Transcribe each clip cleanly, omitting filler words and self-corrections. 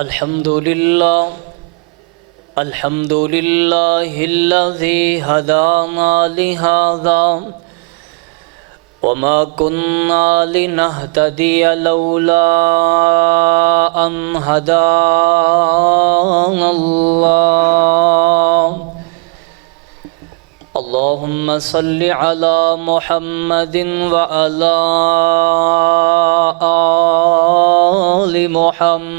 الحمد لله الذي هدانا لهذا وما كنا لنهتدي لولا أن هدانا الله. اللهم صل على محمد وعلى آل محمد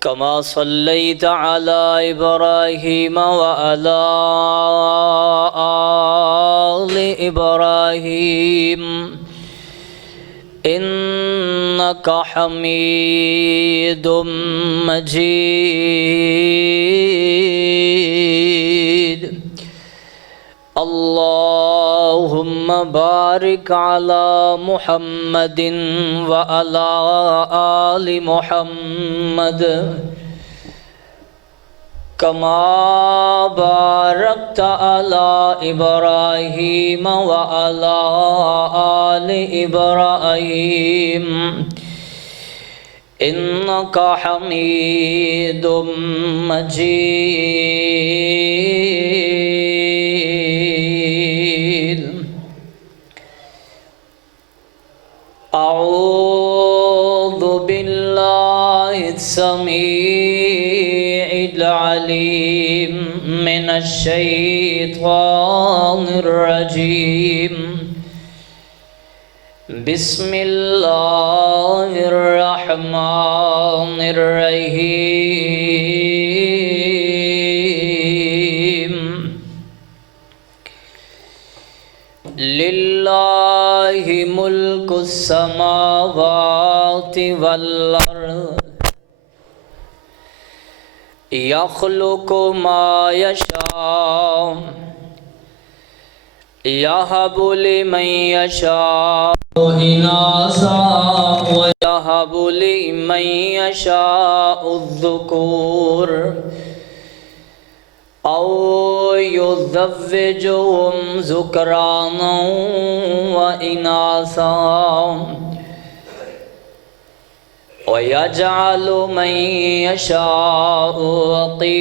كما صليت على إبراهيم وعلى آل إبراهيم إنك حميد مجيد. اللهم بارك على محمد وعلى آل محمد كما باركت على إبراهيم وعلى آل إبراهيم إنك حميد مجيد. أعوذ بالله السميع العليم من الشيطان الرجيم. بسم الله الرحمن الرحيم. لله ملك السماوات والأرض يخلق ما يشاء يهب لمن يشاء إناثا ويهب لمن يشاء الذكور أو يزوجهم ذكرانا وإناثا ويجعل من يشاء عقيما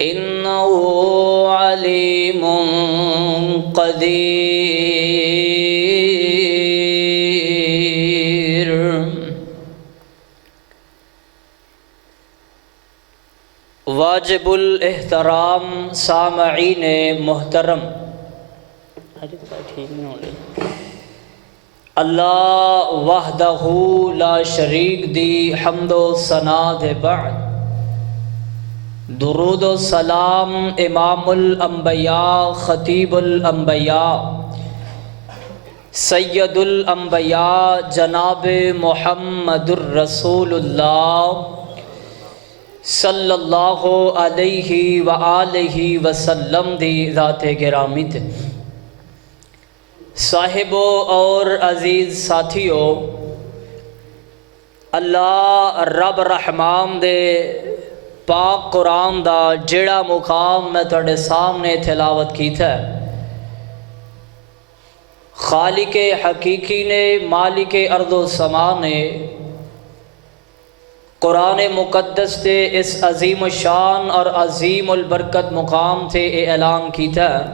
إنه عليم قدير. واجب الاحترام سامعین محترم، اللہ وحدہ لا شریک دی حمد و ثنا دے بعد درود و سلام امام الانبیاء خطیب الانبیاء سید الانبیاء جناب محمد الرسول اللہ صلی اللہ علیہ وآلہ وسلم دی ذات گرامی تے. صاحبو اور عزیز ساتھیو، اللہ رب رحمان دے پاک قرآن دا جڑا مقام میں تھوڑے سامنے تلاوت کیتا ہے، خالق حقیقی نے، مالک ارض و سما نے قرآن مقدس تے اس عظیم الشان اور عظیم البرکت مقام تے اعلان کیتا ہے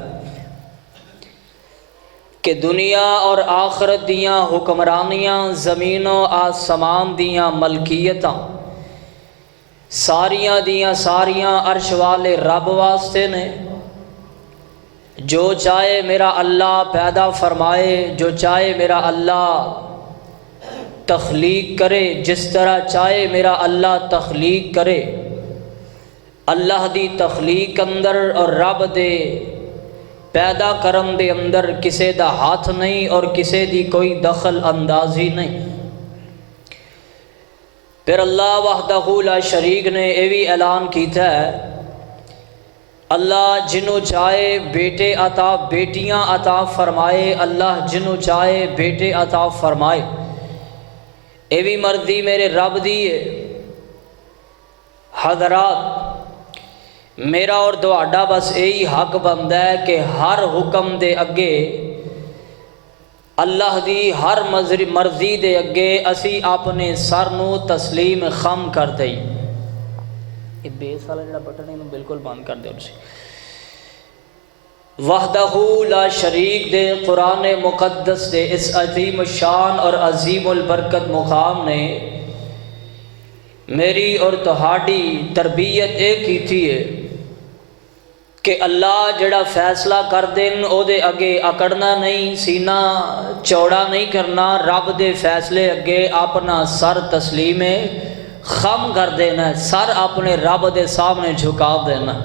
کہ دنیا اور آخرت دیاں حکمرانیاں، زمین و آسمان دیاں ملکیتاں ساریاں دیاں ساریاں عرش والے رب واسطے نے. جو چاہے میرا اللہ پیدا فرمائے، جو چاہے میرا اللہ تخلیق کرے، جس طرح چاہے میرا اللہ تخلیق کرے. اللہ دی تخلیق اندر اور رب دے پیدا کرم دے اندر کسے دا ہاتھ نہیں اور کسے دی کوئی دخل اندازی نہیں. پھر اللہ وحدہ لا شریک نے یہ بھی اعلان کیتا ہے، اللہ جنوں چاہے بیٹے عطا بیٹیاں عطا فرمائے، اللہ جنوں چاہے بیٹے عطا فرمائے. یہ بھی مرضی میرے رب دی ہے. حضرات، میرا اور تہاڈا بس یہی حق بنتا ہے کہ ہر حکم دے اگے اللہ دی ہر مرضی دے اگے اسی اپنے سر نو تسلیم خم کر دئی۔ یہ بیس والا جڑا بٹن ہے بالکل بند کر دو۔ وحدہ لا شریک دے قرآن مقدس دے اس عظیم الشان اور عظیم البرکت مقام نے میری اور تہاڈی تربیت ایک کی تھی ہے کہ اللہ جڑا فیصلہ کر دین او دے اگے اکڑنا نہیں، سینہ چوڑا نہیں کرنا، رب دے فیصلے اگے اپنا سر تسلیم خم کر دینا، سر اپنے رب دے سامنے جھکا دینا۔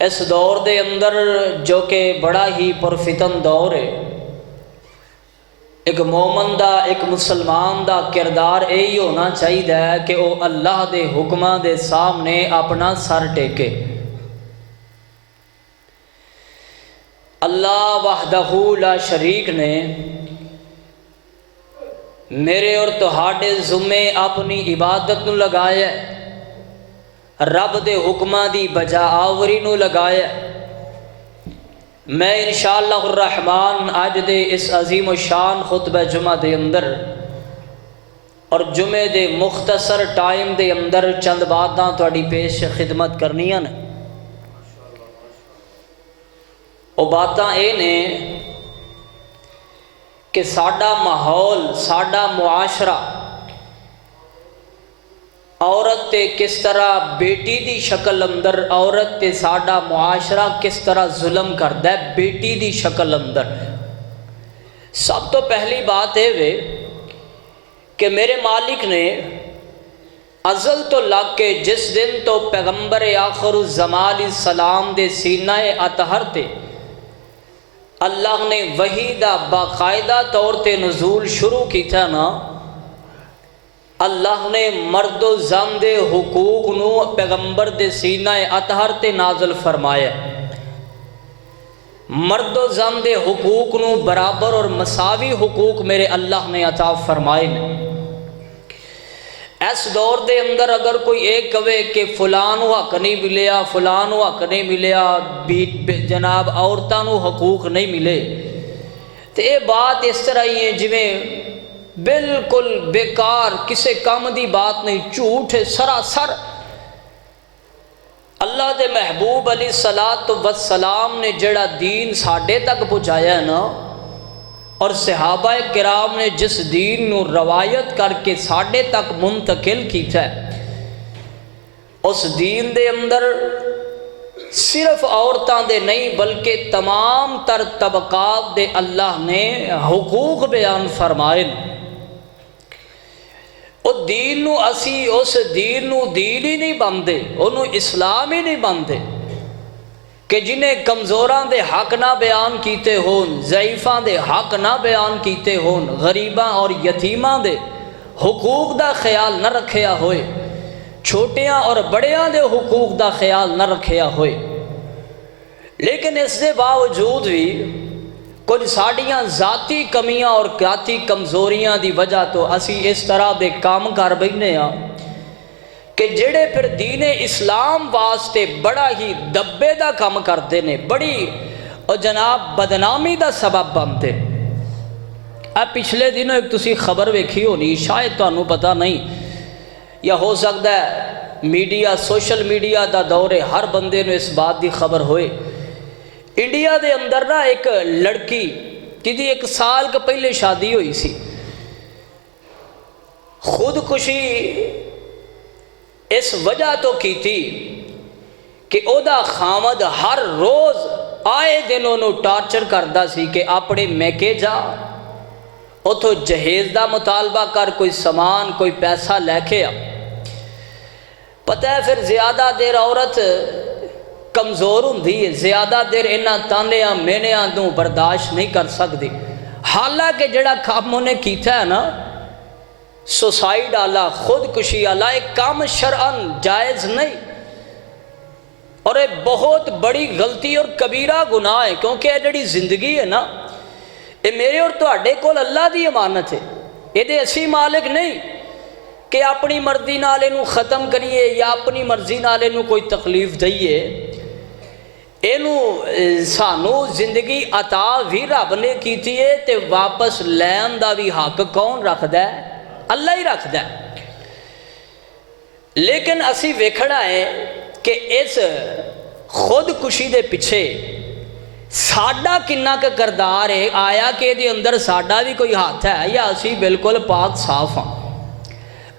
اس دور دے اندر جو کہ بڑا ہی پرفتن دور ہے، ایک مومن دا ایک مسلمان دا کردار یہی ہونا چاہیے کہ وہ اللہ دے حکماں دے سامنے اپنا سر ٹیکے۔ اللہ وحدہ لا شریک نے میرے اور تہاڈے ذمے اپنی عبادت نو لگایا، رب دے حکماں دی بجا آوری نو لگایا۔ میں انشاءاللہ الرحمن آج دے اس عظیم الشان خطبہ جمعہ دے اندر اور جمعے دے مختصر ٹائم دے اندر چند باتاں تہاڈی پیش خدمت کرنیاں نے۔ وہ باتاں اے نے کہ ساڈا ماحول، ساڈا معاشرہ عورت تے کس طرح بیٹی دی شکل اندر، عورت تے ساڈا معاشرہ کس طرح ظلم کردا ہے بیٹی دی شکل اندر۔ سب تو پہلی بات ہے کہ میرے مالک نے ازل تو لگ کے جس دن تو پیغمبر آخر الزمان علیہ السلام دے سینہ اطہر تے اللہ نے وحی دا باقاعدہ طور تے نزول شروع کیتا نا، اللہ نے مرد و زن دے حقوق نو پیغمبر دے سینہ اطہر تے نازل فرمایا۔ مرد و زن دے حقوق نو برابر اور مساوی حقوق میرے اللہ نے عطا فرمائے۔ اس دور دے اندر اگر کوئی ایک کہے کہ فلان حق نہیں ملیا، فلان حق نہیں ملیا، جناب عورتاں نو حقوق نہیں ملے، تو یہ بات اس طرح ہی ہے جویں بالکل بیکار کسے کام دی بات نہیں، جھوٹ ہے سراسر۔ اللہ دے محبوب علیہ السلام نے جڑا دین ساڈے تک پہنچایا ہے نا، اور صحابہ کرام نے جس دین نو روایت کر کے ساڈے تک منتقل کیتا ہے، اس دین دے اندر صرف عورتاں دے نہیں بلکہ تمام تر طبقات دے اللہ نے حقوق بیان فرمائے۔ اس دین نو اسی اس دین نو دین ہی نہیں باندھے، انہوں اسلام ہی نہیں باندھے کہ جنہیں کمزوراں دے حق نہ بیان کیتے ہون، ضعیفاں دے حق نہ بیان کیتے ہون، غریباں اور یتیماں دے حقوق دا خیال نہ رکھیا ہوئے، چھوٹیاں اور بڑیاں دے حقوق دا خیال نہ رکھیا ہوئے۔ لیکن اس دے باوجود بھی کچھ ساڑیاں ذاتی کمیاں اور ذاتی کمزوریاں دی وجہ تو اسی اس طرح دے کام کر بیٹھے ہاں کہ جڑے پھر دین اسلام واسطے بڑا ہی دبے دا کام کرتے نے، بڑی اور جناب بدنامی دا سبب بنتے۔ اب پچھلے دنوں ایک تسی خبر ویکھی ہونی، شاید تانوں پتہ نہیں، یا ہو سکتا ہے میڈیا سوشل میڈیا دا دور ہے، ہر بندے نے اس بات دی خبر ہوئے۔ انڈیا دے اندر نا ایک لڑکی جدی 1 سال کے پہلے شادی ہوئی سی، خودکشی اس وجہ تو کی تھی کہ او دا خامد ہر روز آئے دن انہوں ٹارچر کردا سی کہ اپنے میکے جا، اتھو جہیز دا مطالبہ کر، کوئی سامان کوئی پیسہ لے کے آ۔ پتہ ہے پھر زیادہ دیر عورت کمزور ہوندی ہے، زیادہ دیر انہاں تانیاں مینیاں دوں برداشت نہیں کر سکتی، حالانکہ جڑا کام انہیں کیتا ہے نا سوسائڈ آلہ، خودکشی آلہ، ایک کام شرعن جائز نہیں، اور ایک بہت بڑی غلطی اور کبیرہ گناہ ہے، کیونکہ یہ جڑی زندگی ہے نا یہ میرے اور تہاڈے کول اللہ دی امانت ہے، یہ دے اسی مالک نہیں، کہ اپنی مرضی نال اینو ختم کریے یا اپنی مرضی نال اینو کوئی تکلیف دئیے، اینو سانو زندگی عطا بھی رب نے کیتی ہے تے واپس لین دا بھی حق کون رکھدا ہے؟ اللہ ہی رکھدا ہے۔ لیکن اسی ویکھنا ہے کہ اس خودکشی دے پیچھے ساڈا کنا کا کردار ہے، آیا کہ دے اندر ساڈا بھی کوئی ہاتھ ہے یا اسی بالکل پاک صاف ہاں۔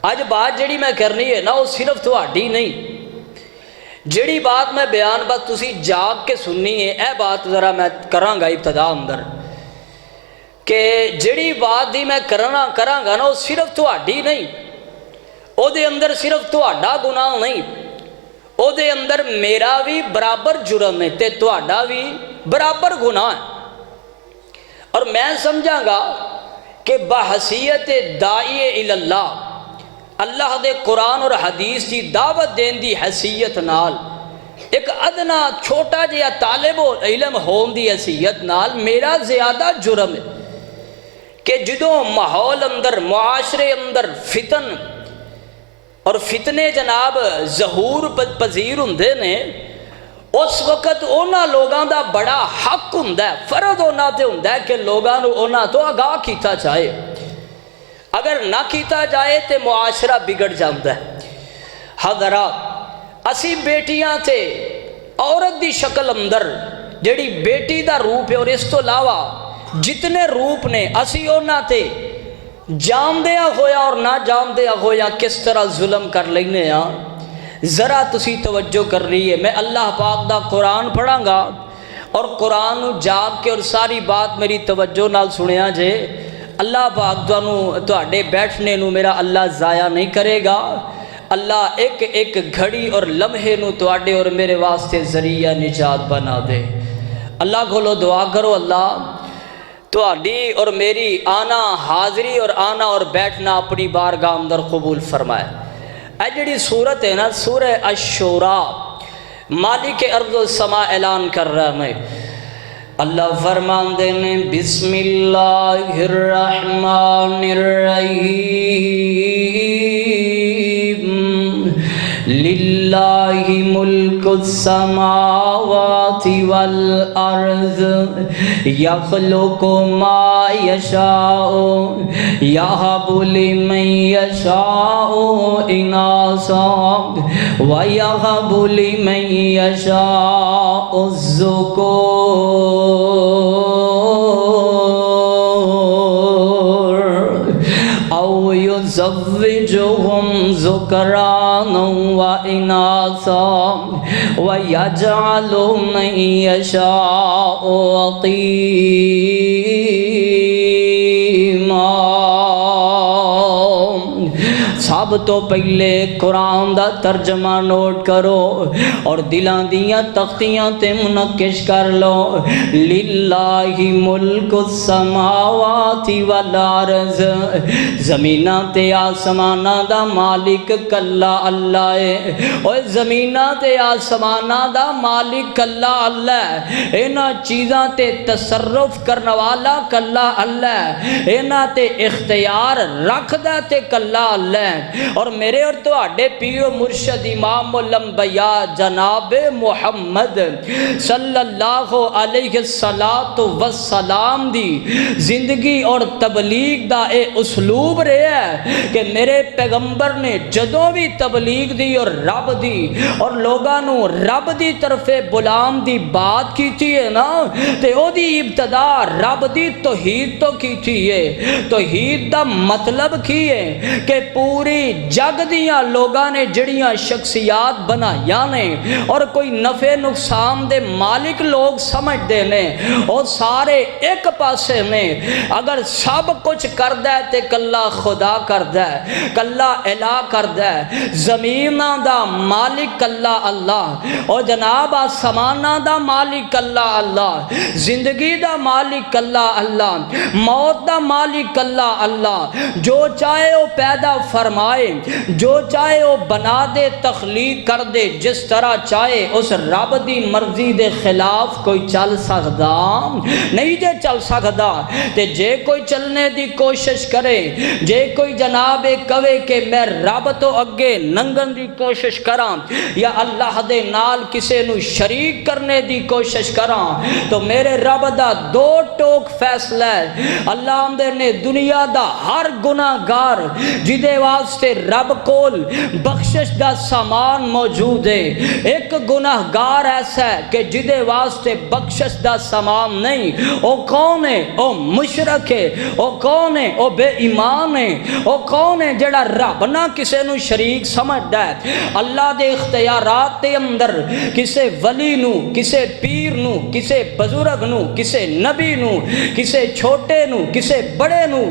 اج بات جڑی میں کرنی ہے نا وہ صرف تہاڈی نہیں، جڑی بات میں بیان بس تسی جاگ کے سننی ہے، اے بات ذرا میں کراں گا ابتدا اندر کہ جڑی بات دی میں کراں گا نا وہ صرف تہاڈی نہیں، او دے اندر صرف تہاڈا گناہ نہیں، او دے اندر میرا بھی برابر جرم ہے تے تہاڈا بھی برابر گناہ ہے۔ اور میں سمجھاں گا کہ بحیثیت داعی اللہ، اللہ دے قرآن اور حدیث کی دعوت دین دی حیثیت نال، ایک ادنا چھوٹا جہا طالب علم ہون دی حیثیت نال میرا زیادہ جرم ہے کہ جدوں ماحول اندر، معاشرے اندر فتن اور فتنے جناب ظہور پذیر ہوندے نے، اس وقت اونا لوگاں دا بڑا حق ہوندا ہے، فرض اونا تے ہوندا ہے کہ لوگاں نو اونا تو آگاہ کیتا جائے، اگر نہ کیتا جائے تے معاشرہ بگڑ جاندہ ہے۔ حضرات اسی بیٹیاں تے عورت دی شکل اندر جڑی بیٹی دا روپ ہے اور اس تو علاوہ جتنے روپ نے اسی اونا تے جاندیا ہویا اور نہ جاندیا ہویا کس طرح ظلم کر لینے ہاں۔ ذرا تسی توجہ کر رہی ہے، میں اللہ پاک دا قرآن پڑھاں گا اور قرآن جاگ کے اور ساری بات میری توجہ نال سنیا جے، اللہ پاک تواڈے بیٹھنے نو میرا اللہ ضائع نہیں کرے گا، اللہ ایک ایک گھڑی اور لمحے نو تواڈے اور میرے واسطے ذریعہ نجات بنا دے۔ اللہ کھولو دعا کرو، اللہ تواڈی اور میری آنا حاضری اور آنا اور بیٹھنا اپنی بارگاہ اندر قبول فرمائے۔ اے جڑی سورت ہے نا، سورہ الشورى، مالک ارض و سما اعلان کر رہا ہے، اللہ فرماندے نے بسم اللہ الرحمن الرحیم، للہ ملک السماوات والارض، یخلق ما یشاء، یہب لمن یشاء اناثا ویہب لمن یشاء الذکور او یزوجہم ذکرانا واناثا ویجعل من یشاء عقیما۔ سب تو پہلے قرآن دا ترجمہ نوٹ کرو اور دلاں دیاں تختیاں تے منقش کر لو، للہ ملک السماوات والارض، زمیناں تے آسماناں دا مالک کلا اللہ ہے، اور زمیناں تے آسماناں دا مالک کلا اللہ ہے، اینا چیزاں تے تصرف کرنے والا کلا اللہ ہے، اینا تے اختیار رکھ دا تے کلا اللہ ہے۔ اور میرے اور تواڈے پیو مرشد امام الانبیاء جناب محمد صلی اللہ علیہ السلام دی زندگی اور تبلیغ دا اے اسلوب رہا ہے کہ میرے پیغمبر نے جدوں بھی تبلیغ دی اور رب دی اور لوگاں نو رب دی طرف بلام دی بات کیتی ہے نا، تے او دی ابتدا رب دی توحید تو کیتی ہے۔ توحید دا مطلب کی ہے کہ پوری جگ دیاں لوگاں نے جڑیاں شخصیات بنایا نے اور کوئی نفع نقصان دے مالک لوگ سمجھ دے نے، اور سارے ایک پاسے نے، اگر سب کچھ کردہ ہے تے کلا خدا کردہ ہے، کلا الہ کردہ ہے، زمیناں دا مالک کلا اللہ، اور جناب آسماناں دا مالک کلا اللہ، زندگی دا مالک کلا اللہ، موت دا مالک کلا اللہ، جو چاہے وہ پیدا فرمائے چاہے جو چاہے وہ بنا دے تخلیق کر دے جس طرح چاہے اس رب دی مرضی دے خلاف کوئی چل سکدا نہیں جے چل سکدا تے جے کوئی چلنے دی کوشش کرے جے کوئی جناب کہے کہ میں رب تو اگے ننگن دی کوشش کراں یا اللہ دے نال کسے نو شریک کرنے دی کوشش کراں تو میرے رب دا دو ٹوک فیصلہ ہے اللہ آمدے نے دنیا دا ہر گناہ گار جدے واسطے رب کول بخشش دا سامان موجود ہے ایک گناہ گار ایسا ہے کہ جدے واسطے بخشش دا سامان نہیں او کون ہے او مشرک ہے او کون ہے او بے ایمان ہے او کون ہے جڑا رب نہ کسے نو شریک سمجھدا ہے اللہ دے اختیارات دے اندر کسے ولی نو کسے پیر نو کسے بزرگ نو کسے نبی نو کسے چھوٹے نو کسے بڑے نو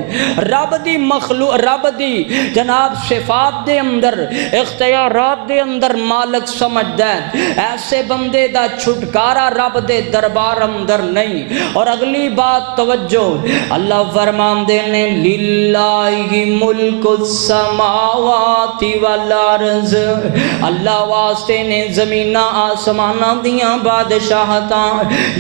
رب دی مخلوق رب دی جناب صفات دے اندر اختیارات دے اندر مالک سمجھدا ہے ایسے بندے دا چھٹکارا رب دے دربار اندر نہیں اور اگلی بات توجہ اللہ فرماندے نے للہ ملک السماوات والارض اللہ واسطے نے زمینہ آسمانہ دیاں بادشاہتاں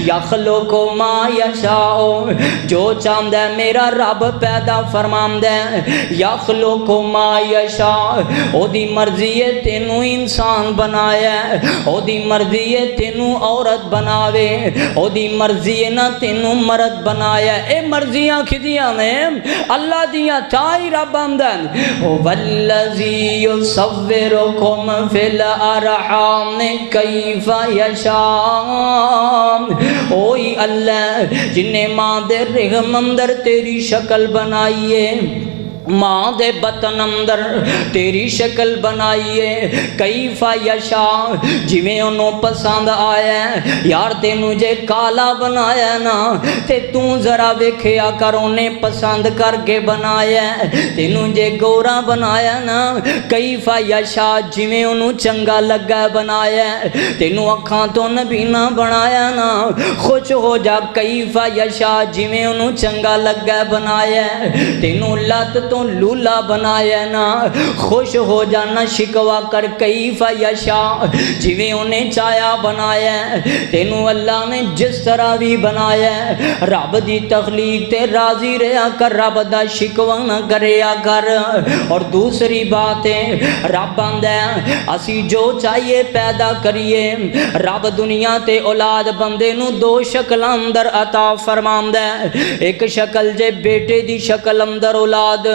یخلق ما یشاء جو چاہندہ ہے میرا رب پیدا فرماندہ ہے یخلق ما یشاء او دی مرضی ہے تینوں انسان بنایا ہے او دی مرضی ہے تینوں عورت بناوے او دی مرضی ہے نہ تینوں مرد بنایا ہے اے مرضیاں کھدیاں نے اللہ دیاں چاہی رب آمدن والذی یصورکم فی الارحام کیف یشاء اوہی اللہ جن نے ماں دے رحم اندر تیری شکل بنائیے ماں دے بطن اندر تیری شکل بنائیے کیف یشاء جویں انہوں پسند آیا ہے یار تینوں جے کالا بنایا نا تے توں ذرا ویکھیا کر انہیں پسند کر کے بنایا ہے تینوں جے گورا بنایا نا کیف یشاء جویں انہوں چنگا لگا بنایا ہے تینوں اکھاں تو نبینا بنایا نا خوش ہو جا کیف یشاء جویں انہوں چنگا لگا بنایا ہے تینوں لت تو لولا بنایا نا خوش ہو جانا شکوا کر کیف یشاء جویں انہیں چایا بنایا تینوں اللہ نے جس طرح بھی بنایا رب دی تخلیق تے راضی رہا کر رب دا شکوا نہ کریا کر اور دوسری بات ہے رب آندا ہے اسی جو چاہیے پیدا کریے رب دنیا تے اولاد بندے نو دو شکل اندر عطا فرماندا ہے ایک شکل جے بیٹے دی شکل اندر اولاد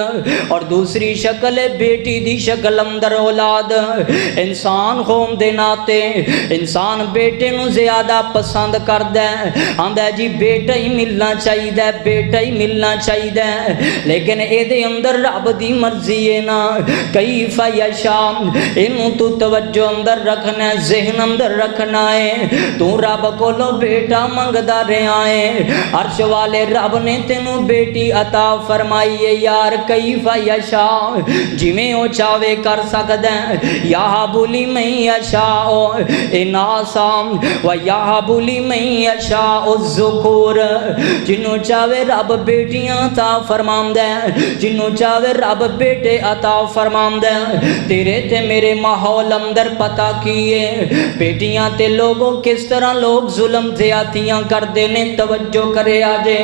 اور دوسری شکل بیٹی دی شکل اندر اولاد انسان ہوم دے ناتے انسان بیٹے نو زیادہ پسند کردا ہے آندا ہے جی بیٹا ہی ملنا چاہیے بیٹا ہی ملنا چاہیے لیکن اے دے اندر رب دی مرضی ہے نا کیف یشاء اینوں تو توجہ اندر رکھنا ہے ذہن اندر رکھنا ہے تو رب کولو بیٹا منگدا رہیا ہے عرش والے رب نے تینوں بیٹی عطا فرمائی ہے یار کیف یشاء جویں او چاہے کر سکدا ہے یہب لمن یشاء اناسا و یہب لمن یشاء الذکور جنوں چاہے رب بیٹیاں عطا فرماندا ہے جنوں چاہے رب بیٹے عطا فرماندا ہے تیرے تے میرے ماحول اندر پتہ کیے بیٹیاں تے لوگوں کس طرح لوگ ظلم زیادتیاں کردے نے توجہ کرے آجے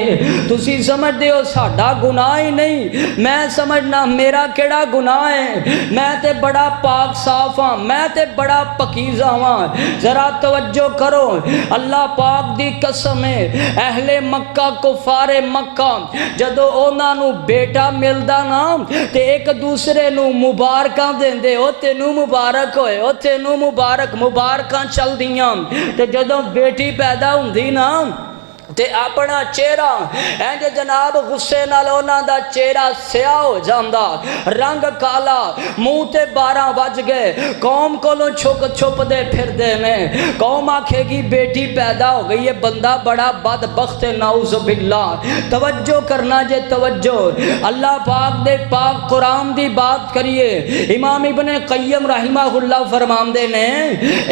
تسی سمجھ دے ہو ساڈا گناہ ہی نہیں میں سمجھنا میرا کیڑا گناہ ہے میں تے بڑا پاک صاف ہاں میں تے بڑا پکیزہ ہاں ذرا توجہ کرو اللہ پاک دی قسم ہے اہل مکہ کفار مکہ جدو اونا نو بیٹا ملدا نا تے ایک دوسرے نو مبارکاں دیندے او تینوں مبارک ہوئے او تینوں مبارکاں چل دیاں تے جدو بیٹی پیدا ہوندی نا تے اپنا چہرہ اینج جناب غصے نال انہاں دا چہرہ سیاہ ہو جاندا رنگ کالا منہ تے 12 بج گئے قوم کولوں چھپ دے پھر دے نے قوم آکھے گی بیٹی پیدا ہو گئی ہے بندہ بڑا بدبخت نعوذ باللہ توجہ کرنا جے توجہ اللہ پاک دے پاک قرآن دی بات کریے امام ابن قیم رحمہ اللہ فرماندے نے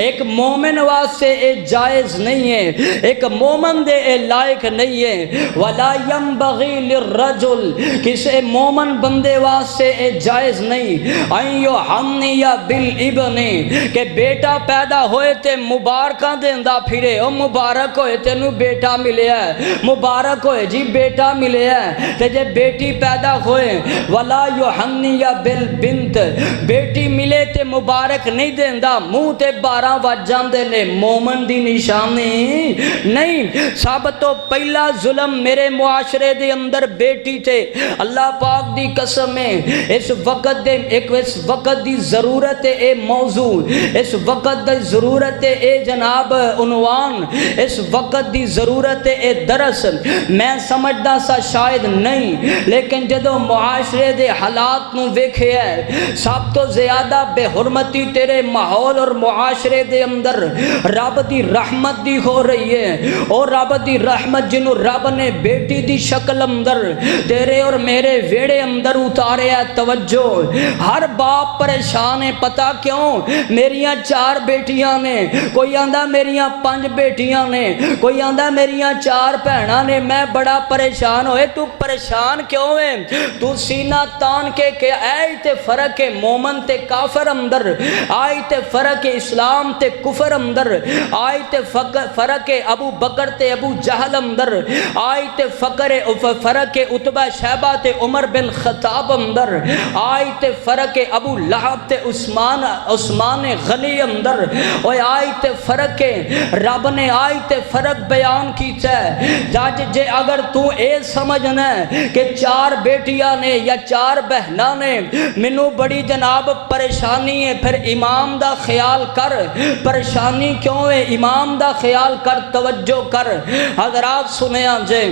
ایک مومن واسطے اے جائز نہیں ہے ایک مومن دے لائق نہیں ہے۔ ولا ينبغي للرجل، کسی مومن بندے واسطے اے جائز نہیں، ان یحنی بالابن، کہ بیٹا پیدا ہوئے تے مبارکاں دیندا پھرے، او مبارک ہوئے تینوں بیٹا ملیا ہے، مبارک ہوئے جی بیٹا ملیا ہے۔ تے جے بیٹی پیدا ہوئے ولا یحنی بالبنت، بیٹی ملے تے مبارک نہیں دیندا، منہ تے 12 وج جاندے نے، مومن دی نشانی نہیں۔ سب تو پہلا ظلم میرے معاشرے دے اندر بیٹی تے، اللہ پاک دی قسم ہے اس وقت دی ضرورت ہے اے موضوع، اس وقت دی ضرورت ہے اے جناب عنوان، اس وقت دی ضرورت ہے اے درس۔ میں سمجھدا سا شاید نہیں، لیکن جدو معاشرے دے حالات نو ویکھے ہے، سب تو زیادہ بے حرمتی تیرے ماحول اور معاشرے دے اندر رب دی رحمت دی ہو رہی ہے، اور رب دی رحمت جنو رب نے بیٹی دی شکل اندر تیرے اور میرے ویڑے اندر اتارے ہے۔ توجہ، ہر باپ پریشان ہے، پتہ کیوں؟ میریاں 4 بیٹیاں نے، کوئی آندہ میریاں 5 بیٹیاں نے، کوئی آندہ میریاں 4 بہناں نے، میں بڑا پریشان ہوئے۔ تو پریشان کیوں ہے؟ تو سینہ تان کے کہ آئی تے فرق مومن تے کافر اندر، آئی تے فرق اسلام تے کفر اندر، آئی تے فرق ابو بکر تے ابو جہل اندر، آئی تے فرق عتبہ شیبہ تے عمر بن خطاب اندر، آئی تے فرق ابو لہب تے عثمان غنی اندر، اور آئی تے فرق رب نے آئی تے فرق بیان کیتا ہے۔ جج جے اگر تو اے سمجھنا ہے کہ 4 بیٹیاں نے یا 4 بہناں نے، منو بڑی جناب پریشانی ہے، پھر امام دا خیال کر۔ پریشانی کیوں ہے؟ امام دا خیال کر، توجہ کر حضرات، سنیا جے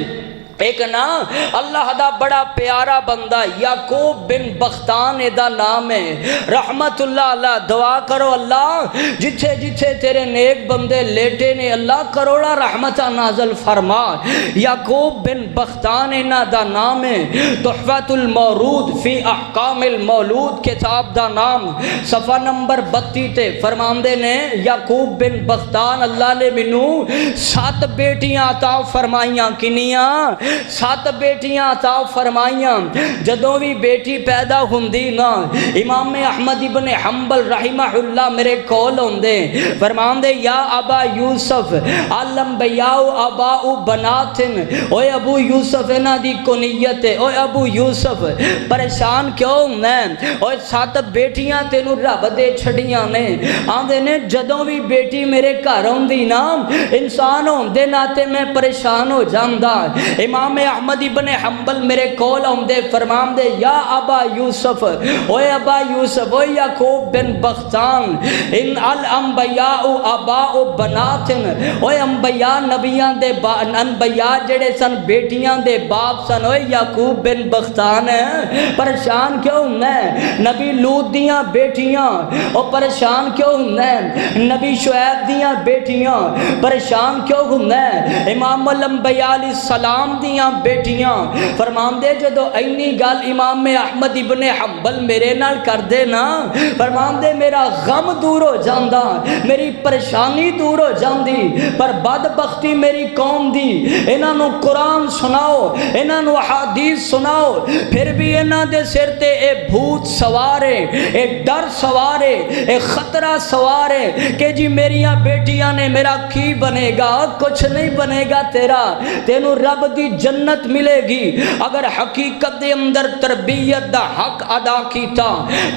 ایک نا اللہ دا بڑا پیارا بندہ یعقوب بن بختان دا نام ہے، رحمت اللہ علیہ۔ دعا کرو اللہ جتھے جتھے تیرے نیک بندے لیٹے نے، اللہ کروڑا رحمتہ نازل فرما۔ یعقوب بن بختان دا نام ہے، تحفۃ المولود فی احکام المولود کتاب دا نام، صفحہ نمبر 32 تے فرماندے نے یعقوب بن بختان اللہ نے منو 7 بیٹیاں عطا فرمائیاں۔ کنیاں؟ 7 بیٹیاں عطا فرمائیاں۔ جدوں بھی بیٹی پیدا ہوندی نا، امام احمد ابن حنبل رحمہ اللہ میرے کول ہوندے، فرماندے یا ابا یوسف الانبیاء اباء بناتن، اوے ابو یوسف انہاں دی کنیت ہے، اوے ابو یوسف پریشان کیوں ہونا ہے؟ اوے 7 بیٹیاں تینوں رب دے چھڑیاں نے، آندے نے جدوں بھی بیٹی میرے گھر ہوندی نا، انسان ہوندے ناتے میں پریشان ہو جاندا۔ امام احمد ابن حنبل میرے کول آمدے، فرماندے یا ابا یوسف، اوے ابا یوسف، اوے یعقوب بن بختان، ان الانبیاء اباء بناتن، اوے انبیاء نبیاں دے انبیاء جڑے سن بیٹیاں دے باپ سن، اوے یعقوب بن بختان پریشان کیوں ہونا ہے؟ نبی لوط دیاں بیٹیاں، او پریشان کیوں ہونا ہے؟ نبی شعیب دیاں بیٹیاں پریشان کیوں ہونا ہے؟ امام الانبیاء علیہ السلام دیاں بیٹیاں، فرماندے جدو اینی گل امام احمد ابن حنبل میرے نال کر دے نا، فرماندے میرا غم دور ہو جاندا، میری پریشانی دور ہو جاندی۔ پر بدبختی میری قوم دی، انہاں نو قرآن سناؤ، انہاں نو حدیث سناؤ، پھر بھی انہاں دے سر تے اے بھوت سوارے، اے ڈر سوارے، اے خطرہ سوارے کہ جی میریاں بیٹیاں نے میرا کی بنے گا؟ کچھ نہیں بنے گا تیرا، تینو رب دی جنت ملے گی اگر حقیقت دے اندر تربیت دا حق ادا کیتا۔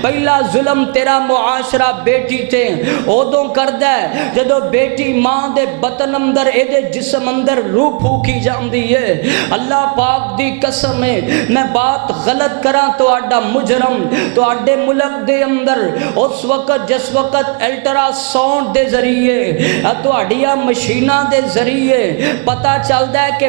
پہلا ظلم تیرا معاشرہ بیٹی تے اودوں کردہ ہے جدو بیٹی ماں دے بطن اندر اے دے جسم اندر روح پھوکی جاندی ہے۔ اللہ پاک دی قسم ہے میں بات غلط کراں تو آڈا مجرم تو آڈے ملک دے اندر اس وقت جس وقت الٹرا ساؤنڈ دے ذریعے تو آڈیا مشینہ دے ذریعے پتہ چل دا ہے کہ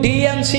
DNC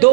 2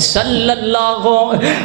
صلی اللہ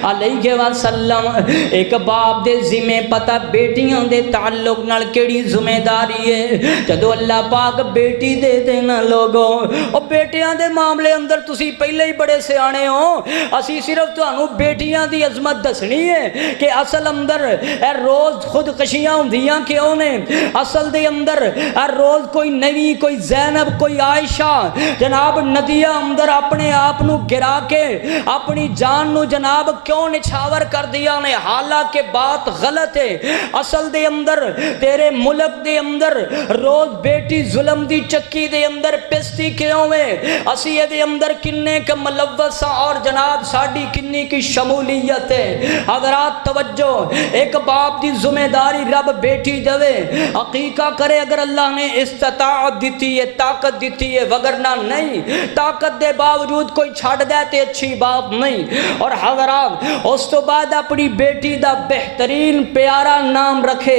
علیہ وسلم ایک باپ دے ذمہ پتہ بیٹیاں دے تعلق نال کیڑی ذمہ داری ہے جدو اللہ پاک بیٹی دے دینا لوگوں او بیٹیاں دے معاملے اندر تسی پہلے ہی بڑے سیانے ہو اسی صرف تانوں بیٹیاں دی عظمت دسنی ہے کہ اصل اندر اے روز خودکشیاں ہوندیاں کیوں نے اصل دے اندر اے روز کوئی نوی کوئی زینب کوئی عائشہ جناب ندیہ اندر اپنے آپ نو گرا کے اپنی جان نو جناب کیوں نچھاور کر دیا نے حالانکہ بات غلط ہے اصل دے اندر تیرے ملک دے اندر روز بیٹی ظلم دی چکی دے اندر پستی کیوں ہے اسی دے اندر کنے کا ملوث اور جناب ساڑی کنی کی شمولیت ہے حضرات توجہ ایک باپ دی ذمہ داری رب بیٹی دوے عقیقہ کرے اگر اللہ نے استطاعت دیتی ہے طاقت دیتی ہے وگرنہ نہیں طاقت دے باوجود کوئی چھاڑ دیتے اچھی بات نہیں اور حضرات اس تو بعد اپنی بیٹی دا بہترین پیارا نام رکھے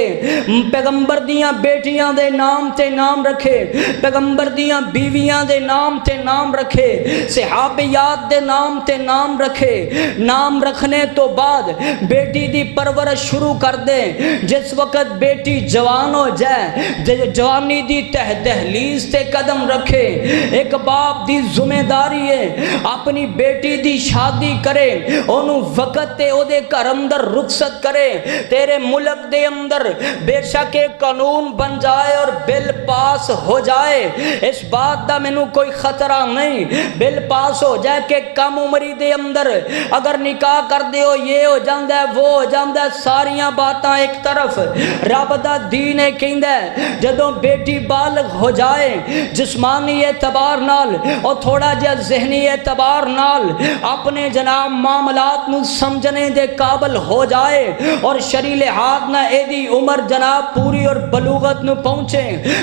پیغمبر دیاں بیٹیاں دے نام تے نام رکھے پیغمبر دیاں بیویاں دے نام تے نام رکھے صحابیات دے نام تے نام رکھے نام رکھنے تو بعد بیٹی دی پرورش شروع کر دے جس وقت بیٹی جوان ہو جائے جوانی دی دہلیز تے قدم رکھے ایک باپ دی ذمہ داری ہے اپنی بیٹی دی شادی کرے انہوں وقت تے او دے گھر اندر رخصت کرے تیرے ملک دے اندر بے شک ایک قانون بن جائے اور بل پاس ہو جائے اس بات دا مینوں کوئی خطرہ نہیں بل پاس ہو جائے کہ کم عمری دے اندر اگر نکاح کر دے ہو یہ ہو جاندہ ہے وہ ہو جاندہ ہے ساریاں باتاں ایک طرف رب دا دین ہے کہندہ ہے جدوں بیٹی بالغ ہو جائے جسمانی اعتبار نال اور تھوڑا جا ذہنی اعتبار نال اپنے جناب معاملات نو سمجھنے دے قابل ہو جائے اور شرعی لحاظ نہ ایدی عمر جناب پوری اور بلوغت نو پہنچے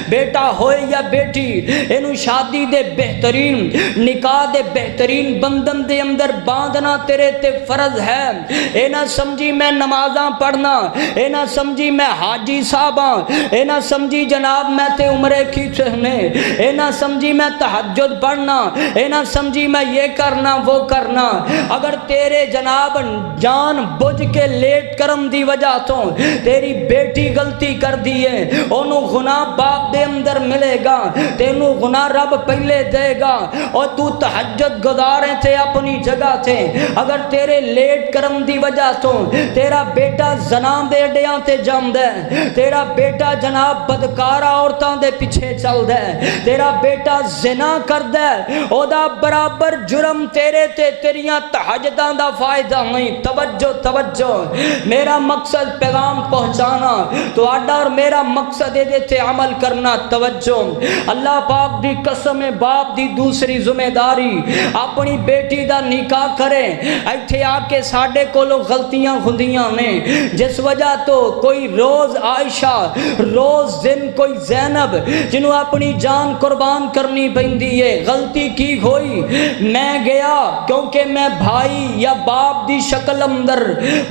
بیٹا ہوئے یا بیٹی انہوں شادی دے بہترین نکاح دے بہترین بندن دے اندر باندھنا تیرے تے فرض ہے اے نہ سمجھی میں نمازاں پڑھنا اے نہ سمجھی میں حاجی صاحباں اے نہ سمجھی جناب میں تے عمرے کی چہنے اے نہ سمجھی میں تہجد پڑھنا اے نہ سمجھی میں یہ کرنا وہ کرنا اگر تیرے جناب جان بجھ کے لیٹ کرم دی وجہ تو تیری بیٹی غلطی کر دیئے انہوں گناہ باپ دے اندر ملے گا تینوں گناہ رب پہلے دے گا اور تو تہجد گزارے تھے اپنی جگہ تھے اگر تیرے لیٹ کرم دی وجہ تو تیرا بیٹا زنان دے ڈیاں تے جام دے تیرا بیٹا جناب بدکارا عورتاں دے پیچھے چل دے تیرا بیٹا زنا کر دے او دا برابر جرم تیرے تے تیریاں تہجداں دا فائدہ نہیں توجہ توجہ میرا مقصد پیغام پہنچانا تو آڈا اور میرا مقصد دے تے عمل کرنا توجہ اللہ پاک دی قسم باپ دی دوسری ذمہ داری اپنی بیٹی دا نکاح کرے ایتھے آکے ساڑھے کو لوگ غلطیاں خندیاں نے جس وجہ تو کوئی روز عائشہ روز دن کوئی زینب جنہوں اپنی جان قربان کرنی بندی ہے غلطی کی ہوئی میں گیا کیونکہ میں بھائی یا باپ دی شکل اندر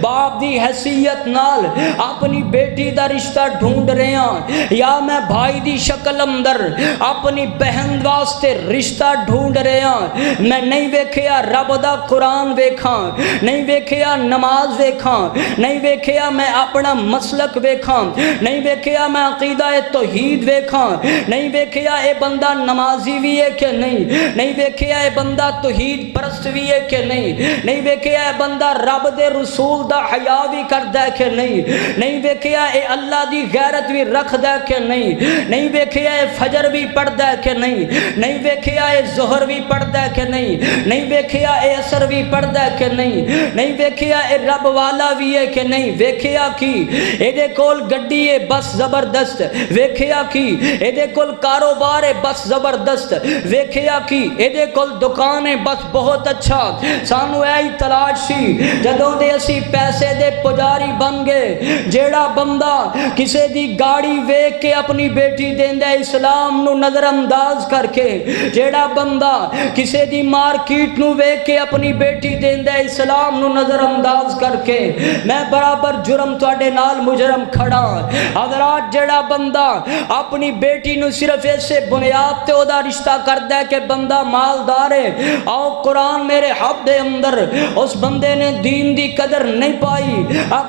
باپ دی حیثیت نال اپنی بیٹی دا رشتہ ڈھونڈ رہے ہیں یا میں بھائی دی شکل اندر اپنی بہن واسطے رشتہ ڈھونڈ رہے ہیں میں نہیں ویکھیا رب دا قرآن ویکھاں نہیں ویکھیا نماز ویکھاں نہیں ویکھیا میں اپنا مسلک ویکھاں نہیں ویکھیا میں عقیدہ توحید ویکھاں نہیں ویکھیا اے بندہ نمازی بھی ہے کہ نہیں ویکھیا اے بندہ توحید پرست بھی ہے کہ نہیں ویکھیا اے بندہ رب دے رسول دا حیا بھی کردہ ہے کہ نہیں ویکھیا اے اللہ دی غیرت بھی رکھ دے کہ نہیں ویکھیا اے فجر بھی پڑھ دے کہ نہیں ویکھیا اے ظہر بھی پڑھ دے کہ نہیں ویکھیا اے عصر بھی پڑھ دے کہ نہیں ویکھیا اے رب والا بھی ہے کہ نہیں ویکھیا کی اے دے کول گڈی ہے بس زبردست ویکھیا کی اے دے کول کاروبار ہے بس زبردست ویکھیا کی اے دے کول دکان ہے بس بہت اچھا سانو ایئی تلاش سی جدوں دے اسی پیسے دے پجاری بن گئے جیڑا بندہ کسے دی گاڑی ویک کے اپنی بیٹی دیندہ اسلام نو نظر انداز کر کے جیڑا بندہ کسے دی مارکیٹ نو ویک کے اپنی بیٹی دیندہ اسلام نو نظر انداز کر کے میں برابر جرم توڑے نال مجرم کھڑا حضرات جیڑا بندہ اپنی بیٹی نو صرف ایسے بنیاد تے او دا رشتہ کر دے کہ بندہ مالدار ہے آؤ قرآن میرے حب دے اندر اس بندے نے دین دی قدر نہیں پائی.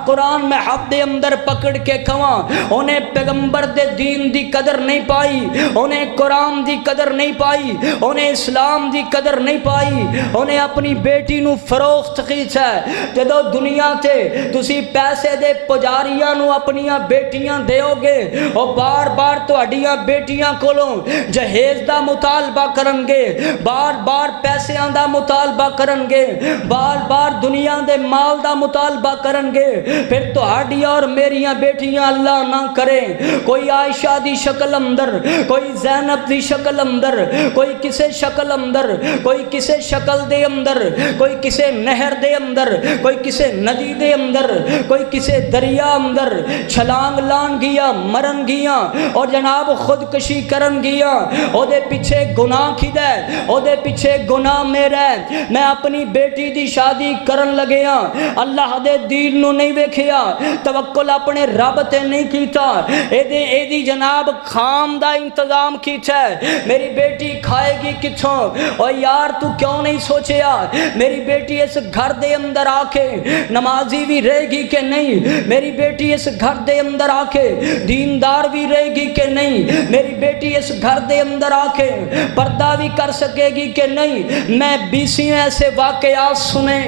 قرآن میں حب دے اندر پکڑ کے کھواں انہیں پیغمبر دے دین دی قدر نہیں پائی, انہیں قرآن دی قدر نہیں پائی, انہیں اسلام دی قدر نہیں پائی, انہیں اپنی بیٹی نو فروخت کیتا ہے. جدو دنیا تے تسی پیسے دے پجاریاں نو اپنیاں بیٹیاں دیو گے اور بار بار تہاڈیاں بیٹیاں کولوں جہیز دا مطالبہ کرن گے, بار بار پیسیاں دا مطالبہ کرن گے, بار بار دنیا دے مال دا مطالبہ کرن گے, پھر تہاڈیاں اور میریاں بیٹیاں اللہ نہ کرے کوئی عائشہ دی شکل اندر, کوئی زینب دی شکل اندر, کوئی کسے شکل اندر, کوئی کسے شکل دے اندر, کوئی کسے نہر دے اندر, کوئی کسے ندی دے اندر, کوئی کسے دریا اندر چھلانگ لان گیا مرن گیا اور جناب خودکشی کرن گیا. او دے پیچھے گناہ کھدا ہے, او دے پیچھے گناہ میرا ہے. میں اپنی بیٹی دی شادی کرن لگیا اللہ دے دین نو نہیں ویکھیا, توکل اپنے رب تے نہیں کیتا, اے دی جناب کھان دا انتظام کیتا ہے. میری بیٹی کھائے گی کتھوں؟ اور یار تو کیوں نہیں سوچیا میری بیٹی اس گھر دے اندر آ کے نمازی بھی رہے گی کہ نہیں, میری بیٹی اس گھر دے اندر آ کے دیندار بھی رہے گی کہ نہیں, میری بیٹی اس گھر دے اندر آ کے پردہ بھی کر سکے گی کہ نہیں. میں 20 ایسے واقعات سنے,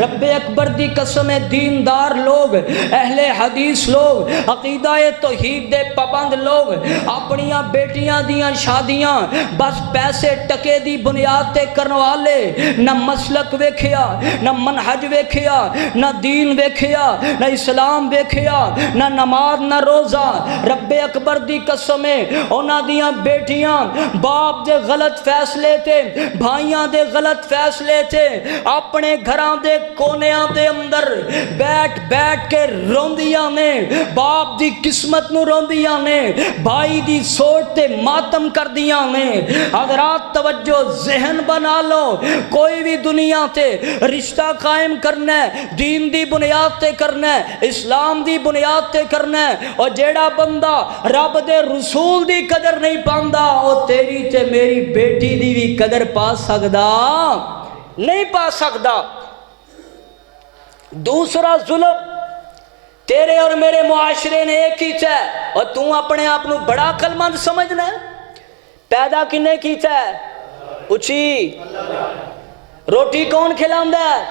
رب اکبر دی قسم, دیندار لوگ, اہل حدیث لوگ, عقیدہ توحید دے پابند لوگ اپنیاں بیٹیاں دیاں شادیاں بس پیسے ٹکے دی بنیاد تے کرن والے, نہ مسلک ویکھیا, نہ منہج ویکھیا, نہ دین ویکھیا, نہ اسلام ویکھیا, نہ نماز نہ روزہ. رب اکبر دی قسم انہاں دیاں بیٹیاں باپ دے غلط فیصلے تے, بھائیاں دے غلط فیصلے تے اپنے گھراں دے کونیاں دے اندر بیٹھ بیٹھ کے روندیاں نے, باپ دی قسمت نو روندیاں نے, بھائی دی سوچ تے ماتم کر دیاں نے. حضرات توجہ ذہن بنا لو, کوئی بھی دنیا تے رشتہ قائم کرنا ہے دین دی بنیاد تے کرنا ہے, اسلام دی بنیاد تے کرنا ہے, اور جیڑا بندہ رب دے رسول دی قدر نہیں پاندا او تیری تے میری بیٹی دی بھی قدر پا سکدا نہیں پا سکدا. دوسرا ظلم تیرے اور میرے معاشرے نے ایک ہی ہے, اور تو اپنے آپ نو بڑا عقل مند سمجھنا ہے. پیدا کنے کیتا ہے؟ اچھی روٹی کون کھلاندا ہے؟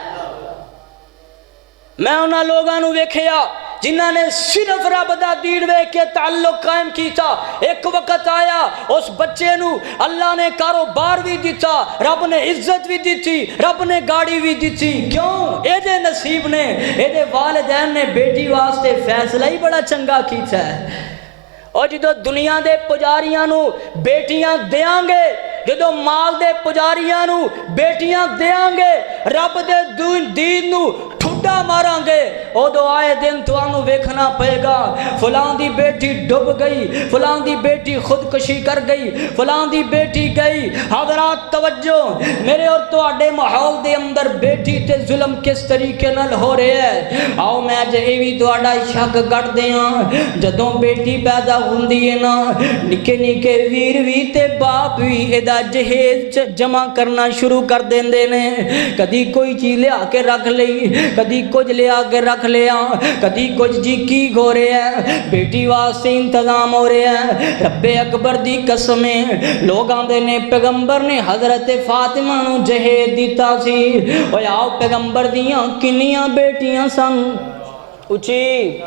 میں انہاں لوگاں نو ویکھیا جنہاں نے صرف رب دا دین ویکھ کے تعلق قائم کیتا. ایک وقت آیا اس بچے نو اللہ نے کاروبار بھی دیتا, رب نے عزت بھی دیتی, رب نے گاڑی بھی دیتی. کیوں؟ اے دے نصیب نے, اے دے والدین نے بیٹی واسطے فیصلہ ہی بڑا چنگا کیتا ہے. اور جدو دنیا دے پجاریاں نو بیٹیاں دیاں گے, جدو مال دے پجاریاں نو بیٹیاں دیاں گے, رب دے دین نو ٹھڈا ماراں گے, او دو آئے دن تو آنو ویکھنا پئے گا فلان دی بیٹی ڈب گئی, فلان دی بیٹی خودکشی کر گئی, فلان دی بیٹی گئی. حضرات توجہ, میرے اور تو آڈے ماحول دے اندر بیٹی تے ظلم کس طریقے نال ہو رہے ہیں. آؤ میں اج اے وی تو آڈا شک کر دیاں, جدوں بیٹی پیدا ہوندی ہے نا, نکے نکے ویر وی تے باپ وی ادا جہیز جمع کرنا شروع کر دیندے نے. کدی کوئی چیز لے آ کے رکھ لئی, کدی کچھ لے آ کے رکھ لیا, کدی کچھ جی کی ہو رہے ہیں, بیٹی واسطے انتظام ہو رہے ہیں. رب اکبر دی قسمیں لوگ آندے نے پیغمبر نے حضرت فاطمہ نو جہیز دیتا سی. او آؤ پیغمبر دیاں کنیاں بیٹیاں سن؟ اچھی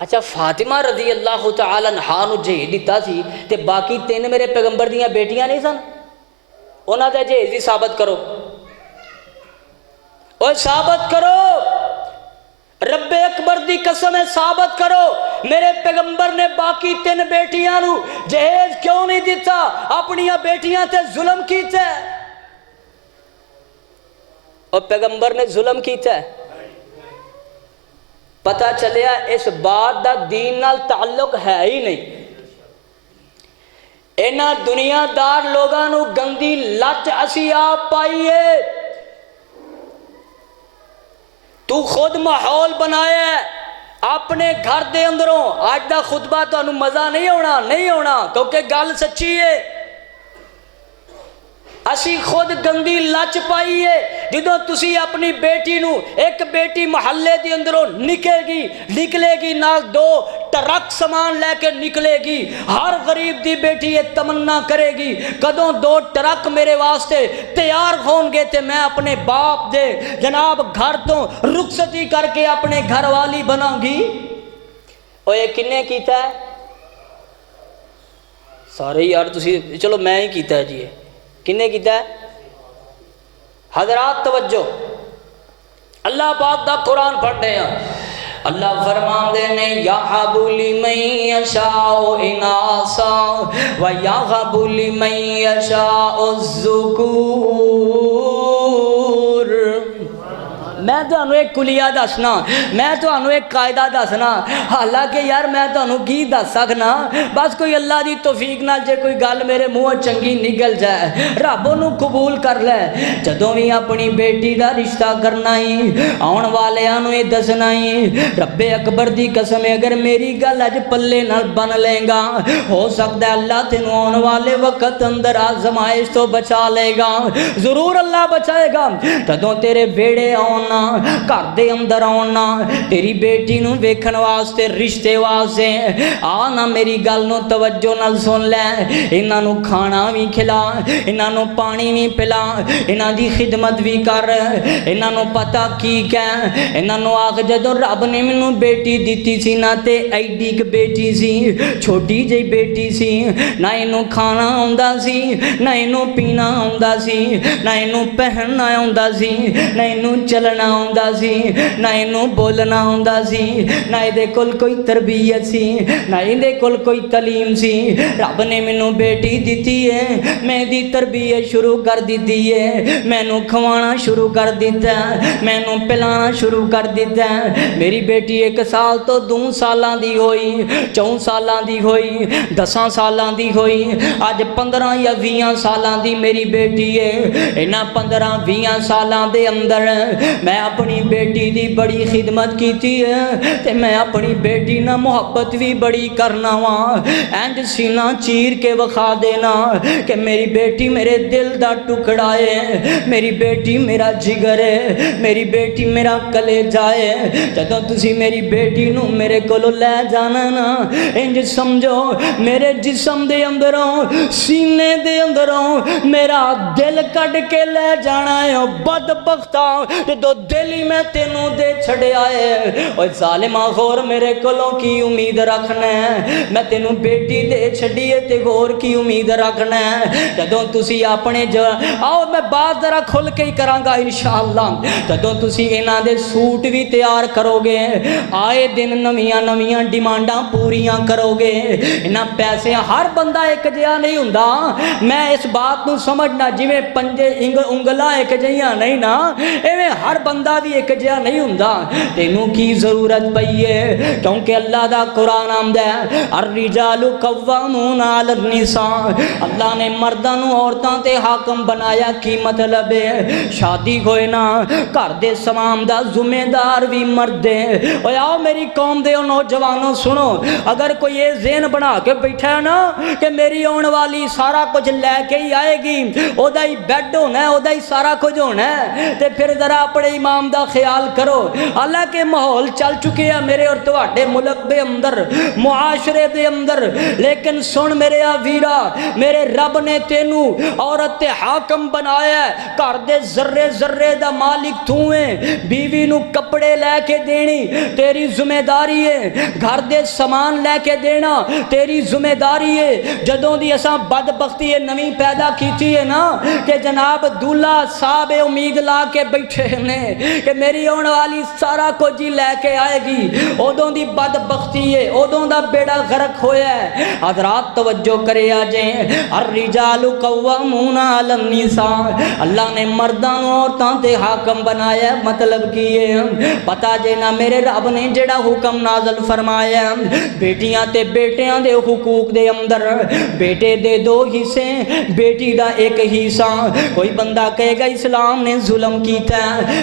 اچھا فاطمہ رضی اللہ تعالی عنہا نو جہیز دیتا سی تے باقی 3 میرے پیغمبر دیاں بیٹیاں نہیں سن, انہاں دے جہیز دی ثابت کرو, اور ثابت کرو. رب اکبر دی قسم ہے ثابت کرو میرے پیغمبر نے باقی 3 بیٹیاں نو جہیز کیوں نہیں دیتا, اپنیاں بیٹیاں تے ظلم کیتا ہے. اور پیغمبر نے ظلم کیتا ہے, پتہ چلیا اس بات دا دین نال تعلق ہے ہی نہیں. اینا دنیا دار لوگاں نو گندی لت اسی آپ پائیے. تو خود ماحول بنایا ہے اپنے گھر دے اندروں. آج دا خطبہ تو انہوں مزہ نہیں ہونا کیونکہ گل سچی ہے. اسی خود گندی لچ پائی ہے جدوں تسی اپنی بیٹی نو ایک بیٹی محلے دی اندروں نکلے گی نال 2 ٹرک سامان لے کے نکلے گی، ہر غریب دی بیٹی یہ تمنا کرے گی کدوں 2 ٹرک میرے واسطے تیار ہون گے تے میں اپنے باپ دے جناب گھر تو رخصتی کر کے اپنے گھر والی بنا گی۔ اور یہ کنے کیتا ہے؟ سارے یار تسی چلو میں ہی کیتا ہے جی، کنے کیتا ہے؟ حضرات توجہ، اللہ پاک دا قرآن پڑھنے ہیں، اللہ فرمان دینے یَحَبُ لِمَن یَشَاءُ إِنَاثًا وَیَحَبُ لِمَن یَشَاءُ الذُّکُورَ۔ میں تو انہوں ایک کلیہ دسنا، میں تو انہوں ایک قائدہ دسنا، حالانکہ یار میں تو انہوں کی دس سکنا، بس کوئی اللہ دی توفیق نال جے کوئی گل میرے منہ چنگی نکل جائے رب انہوں قبول کر لے۔ جدوں بھی اپنی بیٹی دا رشتہ کرنا ہی آن والے انہوں یہ دسنا ہی رب اکبر دی قسم اگر میری گل اج پلے نال بن لے گا ہو سکتا ہے اللہ تینوں آن والے وقت اندر آزمائش تو بچا لے گا، ضرور اللہ بچائے گا۔ جدوں تیرے بیڑے آنا گھر دے اندر آنا تیری بیٹی نو ویکھن واسطے رشتے واسطے آنا میری گل نو توجہ نال سن لے، انہاں نو کھانا بھی کھلا، انہاں نو پانی بھی پلا، انہاں دی خدمت بھی کر، انہاں نو پتہ کی کہہ، انہاں نو آکھ جدوں رب نے مینوں بیٹی دتی سی نہ تے ایڈی ک بیٹی سی چھوٹی جی بیٹی سی، نہ اینوں کھانا آوندا سی نہ اینوں پینا آوندا سی نہ اینوں پہننا آوندا سی نہ اینوں چلنا آوندا سی نہ اینوں بولنا آوندا سی نہ ایدے کول کوئی تربیت سی نہ ایدے کول کوئی تعلیم سی، رب نے مینوں بیٹی دتی ہے میں دی تربیت شروع کر دیتی ہے، مینوں کھوانا شروع کر دیتا ہے، مینوں پلانا شروع کر دیتا ہے۔ میری بیٹی 1 سال تو 2 سالاں دی ہوئی 4 سالاں دی ہوئی 10 سالاں دی ہوئی اج 15 یا 20 سالاں دی میری بیٹی ہے۔ انہاں 15-20 سالاں دے اندر میں اپنی بیٹی دی بڑی خدمت کیتی ہے تے میں اپنی بیٹی نہ محبت بھی بڑی کرنا وا، اینج سینہ چیر کے وکھا دینا کہ میری بیٹی میرے دل دا ٹکڑا ہے، میری بیٹی میرا جگر ہے، میری بیٹی میرا کلیجہ ہے۔ جدوں تسی میری بیٹی نو میرے کولو لے جانا نا انج سمجھو میرے جسم دے اندروں سینے دے اندروں میرا دل کٹ کے لے جانا ہے۔ بدبختہ جدو دل ہی میں تینوں دے چھڑے آئے اوہ ظالمہ غور میرے کولوں کی امید رکھنا ہے، میں تینوں بیٹی دے چھڑیے تے غور کی امید رکھنا ہے۔ جدوں تسی اپنے آؤ میں بات ذرا کھل کے ہی کراں گا انشاءاللہ، جدوں تسی انہاں دے سوٹ بھی تیار کرو گے آئے دن نویاں ڈیمانڈاں پوریاں کرو گے، انہاں پیسے ہر بندہ ایک جہا نہیں ہوندا، میں اس بات نو سمجھنا جویں پنجے انگلاں ایک جہیاں نہیں نا ایویں ہر بندہ بھی ایک جہا نہیں ہوندا۔ تینوں کی ضرورت پئی ہے کیونکہ اللہ دا قرآن آمدا ہے الرجال قوامون علی النساء، اللہ نے مرداں نو عورتاں تے حاکم بنایا کی مطلب ہے شادی ہوئے نا گھر دے سامان دا ذمہ دار بھی مرد ہے۔ اوے آؤ میری قوم دے نوجوانوں سنو، اگر کوئی یہ ذہن بنا کے بیٹھا ہے نا کہ میری آن والی سارا کچھ لے کے ہی آئے گی، او دا ہی بیڈ ہونا ہے، او دا ہی سارا کچھ ہونا ہے، تے پھر ذرا اپنے امام دا خیال کرو۔ حالانکہ ماحول چل چکے ہیں میرے اور تواڈے ملک دے اندر معاشرے دے اندر، لیکن سن میرے ویرا میرے رب نے تینوں عورت تے حاکم بنایا ہے، گھر دے ذرے ذرے دا مالک تو ہے، بیوی نو کپڑے لے کے دینی تیری ذمہ داری ہے، گھر دے سامان لے کے دینا تیری ذمہ داری ہے۔ جدوں دی اساں بدبختی نویں پیدا کیتی ہے نا کہ جناب دولہا صاحب امید لا کے بیٹھے نے کہ میری آن والی سارا کچھ ہی لے کے آئے گی، ادوں دی بدبختی ہے، ادوں دا بیڑا غرق ہویا ہے۔ حضرات توجہ کرے آجیں الرجال قوامون علی النساء، اللہ نے مرداں عورتاں تے حاکم بنایا، مطلب کی ہے پتہ جے نا میرے رب نے جڑا حکم نازل فرمایا بیٹیاں تے بیٹیاں دے حقوق دے اندر بیٹے دے 2 حصے بیٹی دا 1 حصہ۔ کوئی بندہ کہے گا اسلام نے ظلم کیتا ہے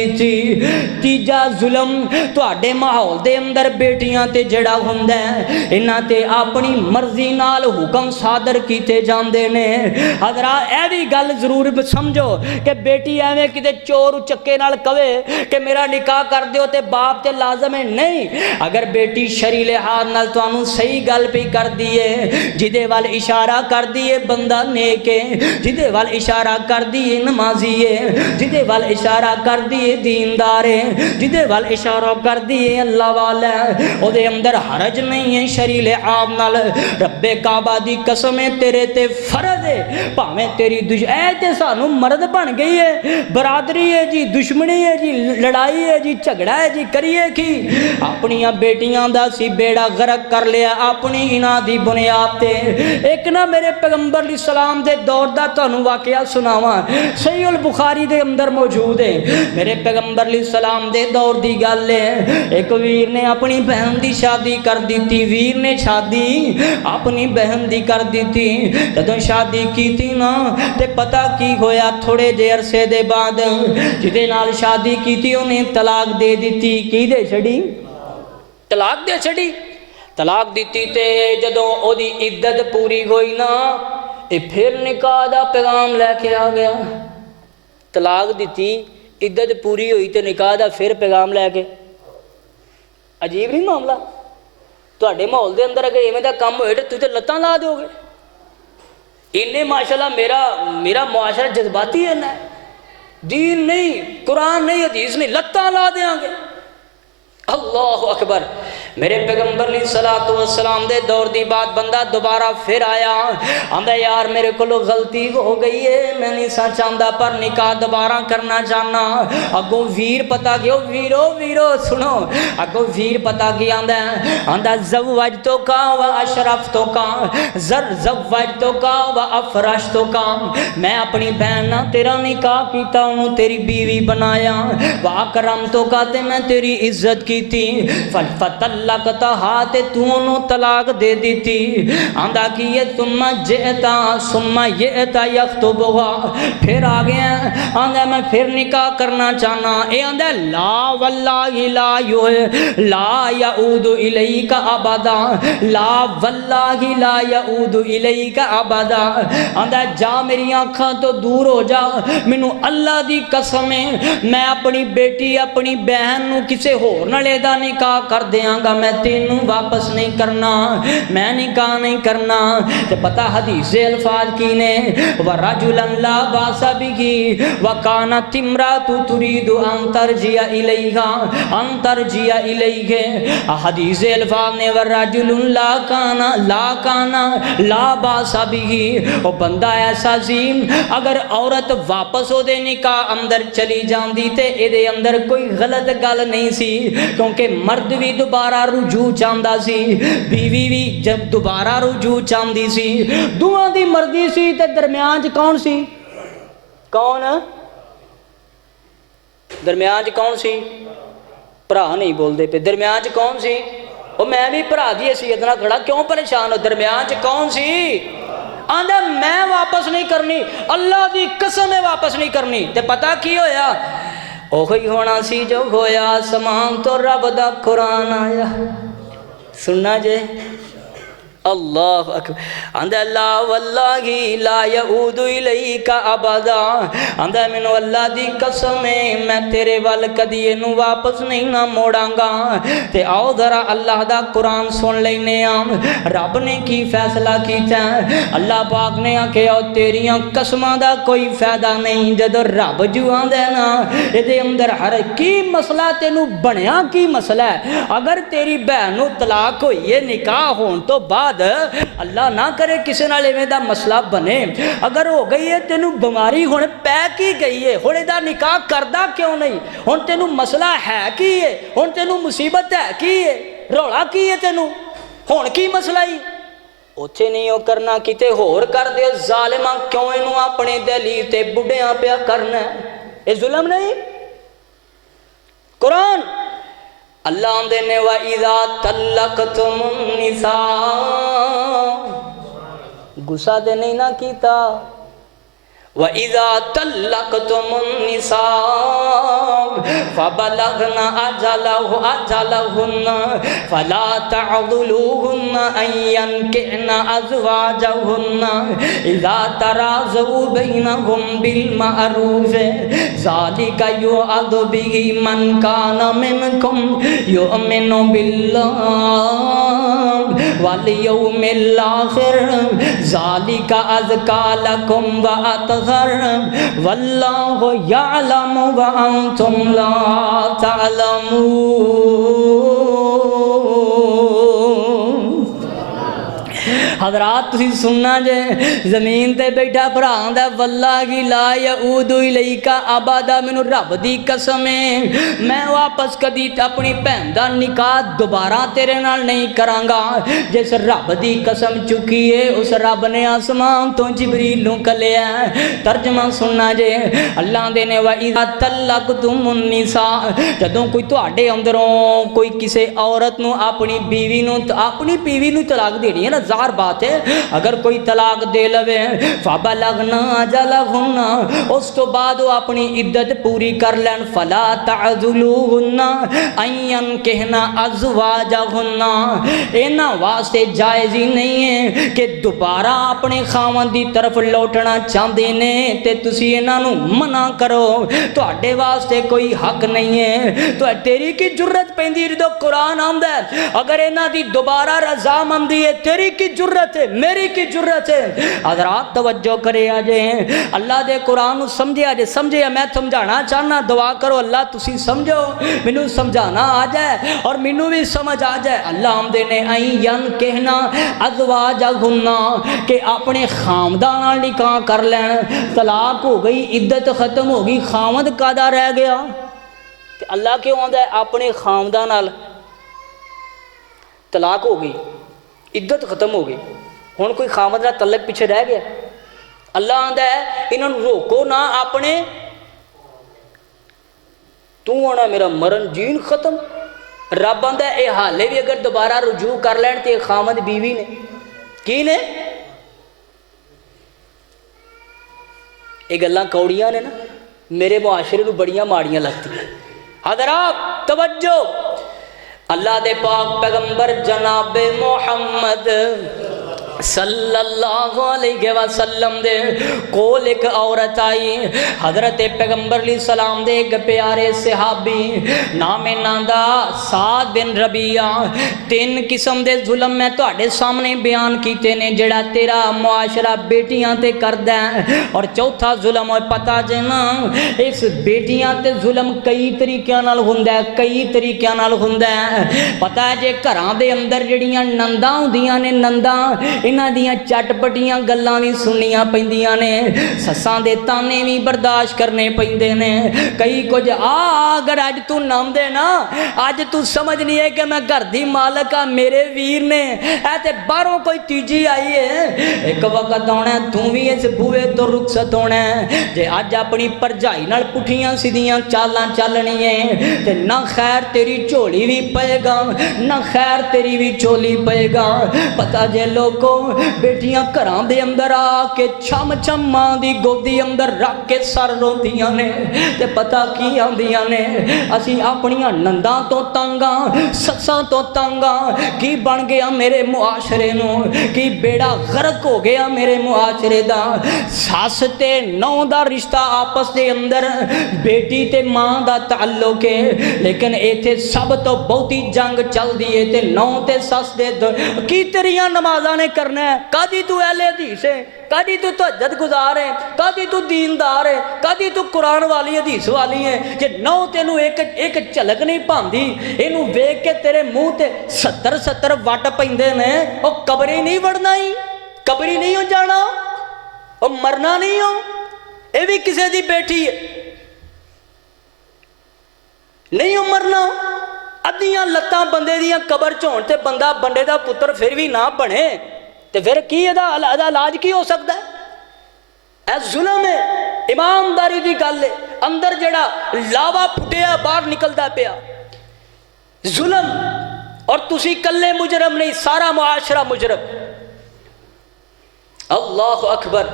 دیتی. تیجا ظلم تواڈے ماحول دے اندر بیٹیاں تے جڑا ہوندا ہے انہاں تے اپنی مرضی نال حکم صادر کیتے جاندے نے. حضرات اے بھی گل ضرور سمجھو کہ بیٹی ایویں کتے چور چکے نال کہے کہ میرا نکاح کر دیو تے باپ تے لازم ہے نہیں. اگر بیٹی شرعی لحاظ نال تانوں صحیح گل پہ کر دیے جدے وال اشارہ کر دیے بندہ نیک ہے, جدے وال اشارہ کر دیے نمازی ہے, جدے وال اشارہ کر دیے دیندار ہے, جدے وال اشارہ کر دیے اللہ والا ہے, او دے اندر حرج نہیں ہے شرعی لحاظ نال. رب کعبہ دی قسم ہے تیرے تے فرض ہے بھاویں تیری اے تے سانو مرد بن گئی ہے, برادری ہے جی, دشمنی ہے جی, لڑائی ہے جی, جھگڑا ہے جی, کریے کی اپنی بیٹیاں دا سی بیڑا غرق کر لیا اپنی انہاں دی بنیاد تے. ایک نہ میرے پیغمبر علیہ السلام دے دور دا تانوں واقعہ سناواں, صحیح البخاری دے اندر موجود ہے. میرے پیغمبر علیہ السلام دے دور دی گل ہے, ایک ویر نے اپنی بہن دی شادی کر دیتی. ویر نے شادی اپنی بہن دی کر دیتی. جدوں شادی کیتی نا تے پتہ کی ہویا, تھوڑے جے عرصے دے بعد جدے نال شادی کیتی انہیں طلاق دے دیتی. کی دے چھڑی؟ طلاق دے چھڑی. طلاق دیتی تے جدوں او دی عدت پوری ہوئی نا اے پھر نکاح دا پیغام لے کے آ گیا. طلاق دیتی, عدت پوری ہوئی تے نکاح دا پھر پیغام لے کے. عجیب نہیں معاملہ؟ تواڈے ماحول دے اندر اگر ایویں دا کم ہوئے تے تُسے لتاں لا دیو گے. انہیں ماشاءاللہ میرا معاشرہ جذباتی ہے نا, دین نہیں, قرآن نہیں, حدیث نہیں, لتاں لا دیاں گے. اللہ اکبر. میرے پیغمبر علیہ السلام دے دور دی بات بندہ دوبارہ پھر آیا, آندا یار میرے کو غلطی ہو گئی ہے, میں نہیں سا چاہتا پر نکاح دوبارہ کرنا چاہنا. اگوں ویر پتا گیا, ویرو سنو, اگوں ویر پتا گیا آندا زوجتو کا و اشرفتو کا زوجتو کا و افرشتو کا, میں اپنی بہن تیرا نکاح کیتا انہوں تیری بیوی بنایا, و اکرمتو کا تے میں تیری عزت کیتی, فطلقتہا تے تو انہوں طلاق دے دیتی. آندہ کی یہ ثم جئتا یخطبہا, پھر آگیا آندہ میں پھر نکاح کرنا چاہنا. اے آندہ لا واللہ لا یعود الیک ابدا, لا واللہ لا یعود الیک ابدا. آندہ جا میری آنکھاں تو دور ہو جا, مینوں اللہ دی قسم ہے میں اپنی بیٹی اپنی بہن نو کسے ہور نالے دا نکاح کر دیاں گا, میں تینوں واپس نہیں کرنا, میں نکاح نہیں کرنا. تے پتہ حدیث الفاظ کی نے, وَرَجُلًا لَا بَاسَ بِهِ وَكَانَتِ امْرَأَتُ تُرِيدُ أَن تَرْجِعَ إِلَيْهِ. حدیث الفاظ نے وَرَجُلٌ لَا كَانَ لَا بَاسَ بِهِ, وہ بندہ ایسا سی اگر عورت واپس ہو دے نکاح اندر چلی جاندی تے اے دے اندر کوئی غلط گل نہیں سی, کیونکہ مرد بھی دوبارہ رجوع چاہتا سی, بیوی بھی جب دوبارہ رجوع چاہتی سی, دوہاں دی مرضی سی. تے درمیان کون سی؟ کون درمیان کون سی؟ بھرا نہیں بول دے پہ, درمیان کون سی؟ وہ میں بھی بھرا دی حیثیت نال کھڑا, کیوں پریشان ہو؟ درمیان کون سی؟ آندھا میں واپس نہیں کرنی, اللہ دی قسم ہے واپس نہیں کرنی. تے پتہ کی ہویا؟ اوہی ہونا سی جو ہویا, آسمان تو رب دا قرآن آیا. سننا جے اللہ اکبر. آندھا لا واللہ لا یعود الیک ابدا, آندھا مینوں اللہ دی قسم ہے میں تیرے وال کدی اینوں واپس نہیں نہ موڑاں گا. تے آؤ ذرا اللہ دا قرآن سن لینے آں, رب نے کی فیصلہ کیتا ہے. اللہ پاک نے آکھیا تیریاں قسماں دا کوئی فائدہ نہیں, جدو رب جو آندا نا اے دے اندر ہر کی مسئلہ تینوں بنیا کی مسئلہ ہے. اگر تیری بہن نوں طلاق ہوئی ہے نکاح ہون تو بعد اللہ نہ کرے کسی نال ایویں دا مسئلہ بنے, اگر ہو گئی ہے تینوں بیماری ہن پے کی گئی ہے, ہن دا نکاح کردا کیوں نہیں؟ ہن تینوں مسئلہ ہے کی ہے؟ ہن تینوں مصیبت ہے کی ہے؟ رولا کی ہے تینوں؟ ہن کی مسئلہ ہی اوتھے نہیں ہو کرنا, کتے ہور کر دے. ظالماں کیوں اینوں اپنے دلی تے بڈھیاں پیا کرنا ہے؟ اے ظلم نہیں؟ قرآن اللہ آندے نے وَإِذَا طَلَّقْتُمُ النِّسَاءَ, غصہ دے نہیں نہ کیتا. وَإِذَا طَلَّقْتُمُ النِّسَاءَ فبلغنا أجلهن فلا تعضلوهن أن ينكحن أزواجهن إذا تراضوا بينهم بالمعروف ذلك يوعظ به من كان منكم يؤمن بالله واليوم الآخر ذلك أزكى لكم وأطهر والله يعلم وأنتم لا تعلمون۔ حضرات تسی سننا جے زمین تے بیٹھا بھرا آندا واللہ لا یعود الیکا ابدا، مینوں رب دی قسم ہے میں واپس کدی اپنی بہن دا نکاح دوبارہ تیرے نال نہیں کراں گا۔ جس رب دی قسم چکی ہے اس رب نے آسمان تو جبریل نوں کلیا۔ ترجمہ سننا جے اللہ دے نے وَإِذَا طَلَّقْتُمُ النِّسَاءَ، جدوں کوئی تواڈے اندروں کوئی کسے عورت نوں اپنی بیوی نوں طلاق دینی ہے نا، ظاہر بات ہے اگر کوئی طلاق دے لوے فبلغنا اجلہن، اس تو بعد وہ اپنی عدت پوری کر لین، فلا تعذلوہن ان ینکحن ازواجہن، انہاں واسطے جائز ہی نہیں ہے کہ دوبارہ اپنے خاوند دی طرف لوٹنا چاہندے نے تے تسی انہاں نوں منع کرو، تواڈے واسطے کوئی حق نہیں ہے۔ تو تیری کی جرت پیندی جدوں قرآن آندا ہے اگر انہاں دی دوبارہ رضامندی ہے، تیری کی جرت ہے، میری کی جرت ہے۔ حضرات توجہ کرے آجے اللہ دے قرآن سمجھے آجے، سمجھے میں سمجھانا چاہنا، دعا کرو اللہ تسی سمجھو، مینوں سمجھانا آ جائے اور مینوں بھی سمجھ آ جائے۔ اللہ آمدے نے این ینکحنا ازواجہن، کہ اپنے خامدان نال نکاح کر لین، طلاق ہو گئی، عدت ختم ہو گئی، خامد کادا رہ گیا؟ کہ اللہ کیوں آندا ہے اپنے خامدان نال طلاق ہو گئی، عدت ختم ہو گئی، ہن کوئی خامد نال تعلق پیچھے رہ گیا؟ اللہ آندا ہے انہاں نوں روکو نہ اپنے، تو آنا میرا مرن جین ختم۔ رب آندا ہے اے حالے بھی اگر دوبارہ رجوع کر لین تے خامد بیوی نے کی نے، یہ گلاں کوڑیاں نے نا، میرے معاشرے نوں بڑیاں ماڑیاں لگتی ہیں۔ حضرات توجہ، اللہ دے پاک پیغمبر جناب محمد صلی اللہ علیہ وسلم دے کول ایک عورت آئی، حضرت پیغمبر علیہ السلام دے ایک پیارے صحابی نام ناندا سعد بن ربیعہ، تین قسم دے ظلم میں تواڈے سامنے بیان کیتے نے جڑا تیرا معاشرہ بیٹیاں تے کردا ہے، اور چوتھا ظلم ہوئے پتہ جے نا اس بیٹیاں تے ظلم کئی طریقیاں نال ہوندا ہے، کئی طریقیاں نال ہوندا ہے۔ پتہ ہے جے گھراں دے اندر جڑیاں ننداں ہوندیاں نے، ننداں انہاں دیاں چٹ پٹیاں گلاں بھی سننیاں پیندیاں نے، سساں دے تانے بھی برداشت کرنے پیندے نے، کئی کچھ اگر اج تو نام دے نا، اج تو سمجھ نہیں ہے کہ میں گھر دی مالک ہاں، میرے ویر نے اے تے باہروں کوئی تیجی آئی ہے، ایک وقت ہونا ہے تو بھی اس بوئے تو رخصت ہونا ہے۔ جے اج اپنی پرجائی نال پٹھیاں سیدھیاں چالاں چلنی ہے تے نہ خیر تیری جھولی بھی پئے گا، نہ خیر تیری بھی چولی پئے گا۔ پتہ جے لوگوں بیٹیاں گھراں دے اندر آ کے چھم چھم ماں دی گودی اندر رکھ کے سر روندیاں نے تے پتہ کی آندیاں نے اسی اپنیاں ننداں تو تنگاں، سساں تو تنگاں، کی بن گیا میرے معاشرے نو، کی بیڑا غرق ہو گیا میرے معاشرے دا۔ ساس تے نو دا رشتہ آپس دے اندر، بیٹی تے ماں دا تعلق ہے، لیکن ایتھے سب تو بہتی جنگ چل دی ہے تے نو تے ساس دے کی تیریاں نمازاں نے کرنا ہے، کدی تو اہل حدیث ہے، کدی تو تہجد گزار ہے، کدی تو دیندار ہے، کدی تو قرآن والی حدیث والی ہے، جے نو تینوں ایک جھلک نہیں پاندی، اینوں ویکھ کے تیرے منہ تے 70 وٹ پیندے نے، او قبری نہیں وڑنا ہی، قبری نہیں ہو جانا، او مرنا نہیں ہو، اے بھی کسے دی بیٹھی ہے، نہیں ہو مرنا۔ ادیاں لتاں بندے دیاں قبر چون تے بندہ بندے دا پتر پھر بھی نہ بنے تے پھر کی ادا علاج کی ہو سکتا ہے؟ اے ظلم ہے، ایمانداری دی گل ہے، اندر جڑا لاوا پھٹیا باہر نکلدا پیا، ظلم، اور تسی کلے مجرم نہیں، سارا معاشرہ مجرم۔ اللہ اکبر،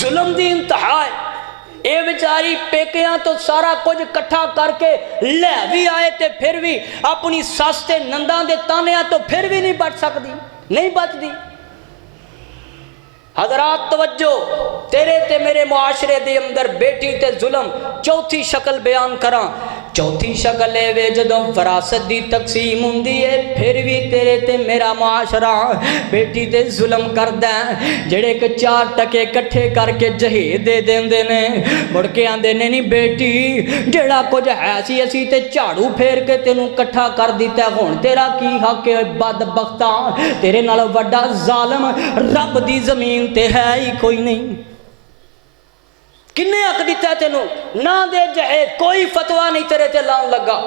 ظلم دی انتہا ہے، یہ بیچاری پیکیاں تو سارا کچھ کٹھا کر کے لے بھی آئے تے پھر بھی اپنی سس تے ننداں دے تانیاں تو پھر بھی نہیں بچ سکتی، نہیں بچتی۔ حضرات توجہ، تیرے تے میرے معاشرے دے اندر بیٹی تے ظلم چوتھی شکل بیان کراں۔ چوتھی شکل ہے وے جدوں وراثت دی تقسیم ہوندی ہے پھر بھی تیرے تے میرا معاشرہ بیٹی تے ظلم کردا ہے۔ جڑے کہ 4 ٹکے کٹھے کر کے جہیز دے دیندے نے، مڑ کے آندے نے نہیں بیٹی جڑا کچھ ہے سی اسی تے جھاڑو پھیر کے تینوں کٹھا کر دیتا ہے، ہن تیرا کی حق ہے بدبختا؟ تیرے نال وڈا ظالم رب دی زمین تے ہے ہی کوئی نہیں۔ کنے حق دیتا ہے تینوں؟ نہ دے جہیز، کوئی فتوہ نہیں تیرے تے لان لگا۔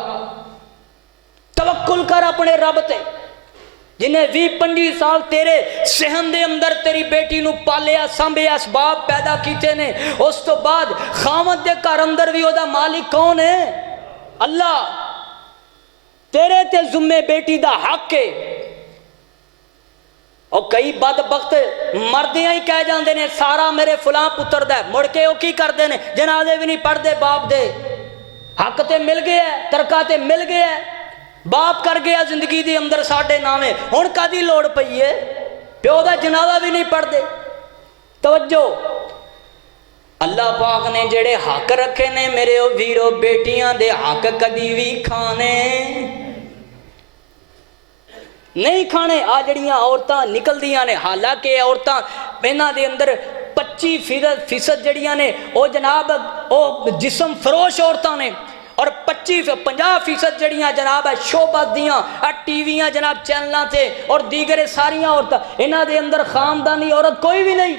توکل کر اپنے رب تے جنہیں 20-25 سال تیرے صحن دے اندر تیری بیٹی نو پالیا سنبھیا اسباب پیدا کیتے نے، اس تو بعد خامد دے گھر اندر بھی او دا مالک کون ہے؟ اللہ۔ تیرے تے ذمہ بیٹی دا حق ہے۔ اور کئی بدبخت مردیاں ہی کہہ جاندے نے سارا میرے فلاں پتر دا ہے، مڑ کے وہ کی کردے نے جنازے بھی نہیں پڑھ دے باپ دے۔ حق تے مل گیا ہے، ترکہ تے مل گیا ہے، باپ کر گیا زندگی دی اندر ساڈے نامے، ہن کدی لوڑ پئی ہے پیو دا جنازہ بھی نہیں پڑھ دے۔ توجہ، اللہ پاک نے جڑے حق رکھے نے میرے او ویرو بیٹیاں دے حق کدی بھی کھانے نہیں کھانے۔ آ جڑیاں عورتاں نکل دیاں نے، حالانکہ عورتاں انہاں دے اندر 25% جڑیاں نے او جناب او جسم فروش عورتاں نے، اور 50% جڑیاں جناب ہے شوبز دیاں ٹی ویاں جناب چینلاں تے اور دیگر ساریاں عورتاں، انہاں دے اندر خاندانی عورت کوئی بھی نہیں،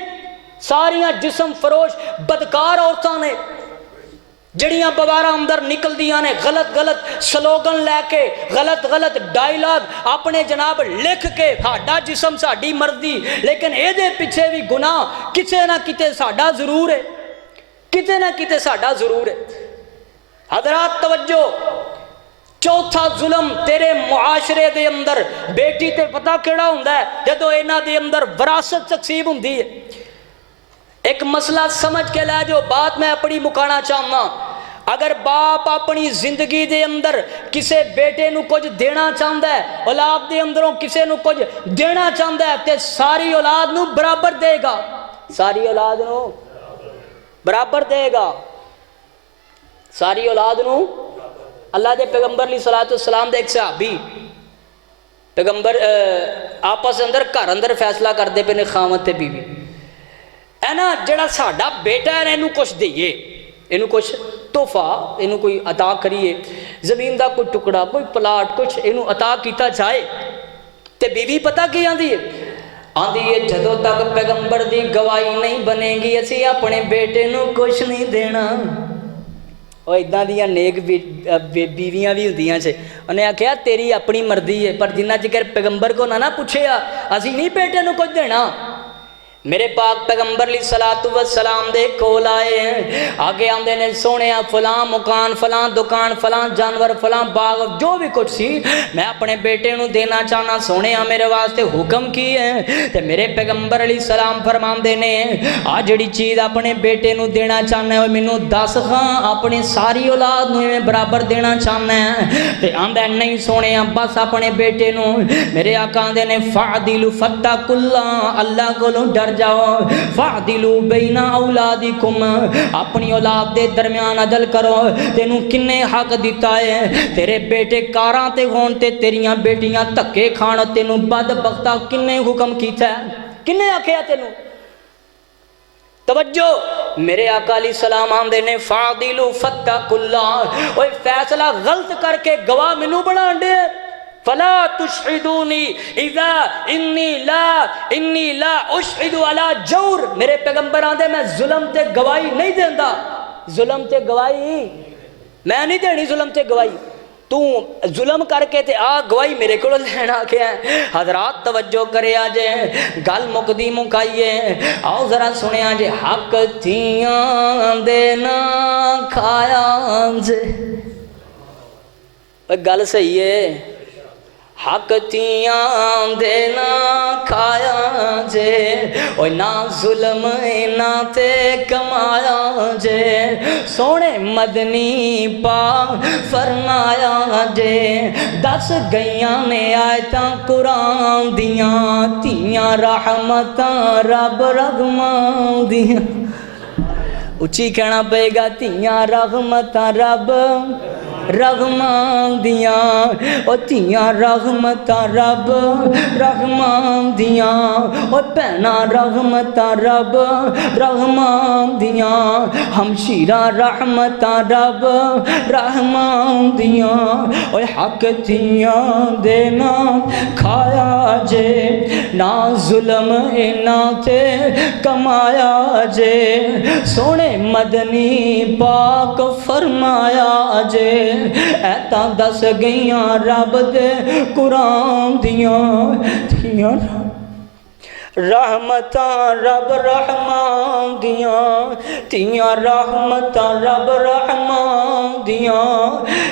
ساریاں جسم فروش بدکار عورتاں نے جڑیاں بوارہ اندر نکل دیاں نے غلط غلط سلوگن لے کے، غلط غلط ڈائلاگ اپنے جناب لکھ کے، ساڈا جسم ساڈی مرضی، لیکن اے دے پیچھے بھی گناہ کتے نہ کتے ساڈا ضرور ہے، کتے نہ کتے ساڈا ضرور ہے۔ حضرات توجہ، چوتھا ظلم تیرے معاشرے دے اندر بیٹی تے پتہ کیڑا ہوندا ہے؟ جدوں انہاں دے اندر وراثت تقسیم ہوندی ہے۔ ایک مسئلہ سمجھ کے لے جو بات میں اپنی مکانا چاہنا، اگر باپ اپنی زندگی دے اندر کسے بیٹے نو کچھ دینا چاہتا ہے، اولاد دے اندروں کسے نو کچھ دینا چاہتا ہے تے ساری اولاد نو برابر دے گا، ساری اولاد نو برابر دے گا، ساری اولاد نو۔ اللہ دے پیغمبر علیہ السلام دے ایک صحابی پیغمبر آپس اندر گھر اندر فیصلہ کرتے پے نے خاوند تے بیوی، ہے نا جڑا ساڈا بیٹا ہے اینو کچھ دئیے، اینو کچھ تحفہ، اینو کوئی عطا کریے، زمین دا کوئی ٹکڑا، کوئی پلاٹ، کچھ اینو عطا کیتا جائے۔ تے بیوی پتہ کی آندی ہے؟ آندی ہے جدوں تک پیغمبر دی گواہی نہیں بنے گی اسی اپنے بیٹے نو کچھ نہیں دینا۔ اور ادھا دیاں نیک بیویاں بھی ہوندیاں سے، انہیں آکھیا تیری اپنی مرضی ہے، پر جنہ چکر پیغمبر کو نہ پوچھے اسی نہیں بیٹے نو کچھ دینا۔ میرے پاک پیغمبر علیہ السلام دے کول آئے ہیں، آگے آندے نے سونیا فلاں مکان، فلاں دکان، فلاں جانور، فلاں باغ، جو بھی کچھ سی میں اپنے بیٹے نو دینا چاہنا، سونیا میرے واسطے حکم کی ہے۔ تے میرے پیغمبر علیہ السلام فرماندے نے آ جڑی چیز اپنے بیٹے نو دینا چاہنا ہے مینوں دس خاں، اپنی ساری اولاد نو میں برابر دینا چاہنا ہے۔ تے آندا نہیں سونیا بس اپنے بیٹے نو۔ میرے آقا آندے نے فعدلوا فاتقوا اللہ، اللہ کولوں ڈر جاؤ، فعدلوا بین اولادکم، اپنی اولاد دے درمیان عدل کرو۔ تینوں کنے حق دیتا ہے تیرے بیٹے کاراں تے ہون تے تیریاں بیٹیاں دھکے کھان؟ تینوں بدبختا کنے حکم کیتا ہے؟ کنے آکھیا تینوں؟ توجہ، میرے آقا علیہ السلام آندے نے فعدلوا فاتقوا اللہ، اوے فیصلہ غلط کر کے گواہ مینوں بنا دے، فلا تشہدونی اذا انی لا اشہد علی جور، میرے پیغمبر آندے میں ظلم تے گواہی نہیں دیندا، ظلم تے گواہی میں نہیں دینی، ظلم تے گواہی تو ظلم کر کے تے آ گواہی میرے کو لینا کیا ہے۔ حضرات توجہ کرے آجے گل مکدی مکائیے، آؤ ذرا سنے آجے حق تھیاں دینا کھایا جے، گل صحیح ہے، حق تیاں دینا کھایا جے، اوہ نہ ظلم نہ تے کمایا جے، سونے مدنی پاک فرمایا جے دس گئیاں نے آیتاں قرآن دیاں تیاں رحمتاں رب رحماں دیاں اچھی کہنا پے گا تیاں رحمتاں رب رحمان دیاں او تیاں رحمتاں رب رحمان دیاں او پہنا رحمتاں رب رحمان دیاں ہمشیرہ رحمتاں رب رحمان دیاں او حق تیاں دینا کھایا جے نہ ظلم نہ تے کمایا جے سونے مدنی پاک فرمایا جے ایتاں دس گئیاں رب دے قرآن دیاں رحمتاں رب رحمان دیاں تیاں رحمتاں رب رحمان دیاں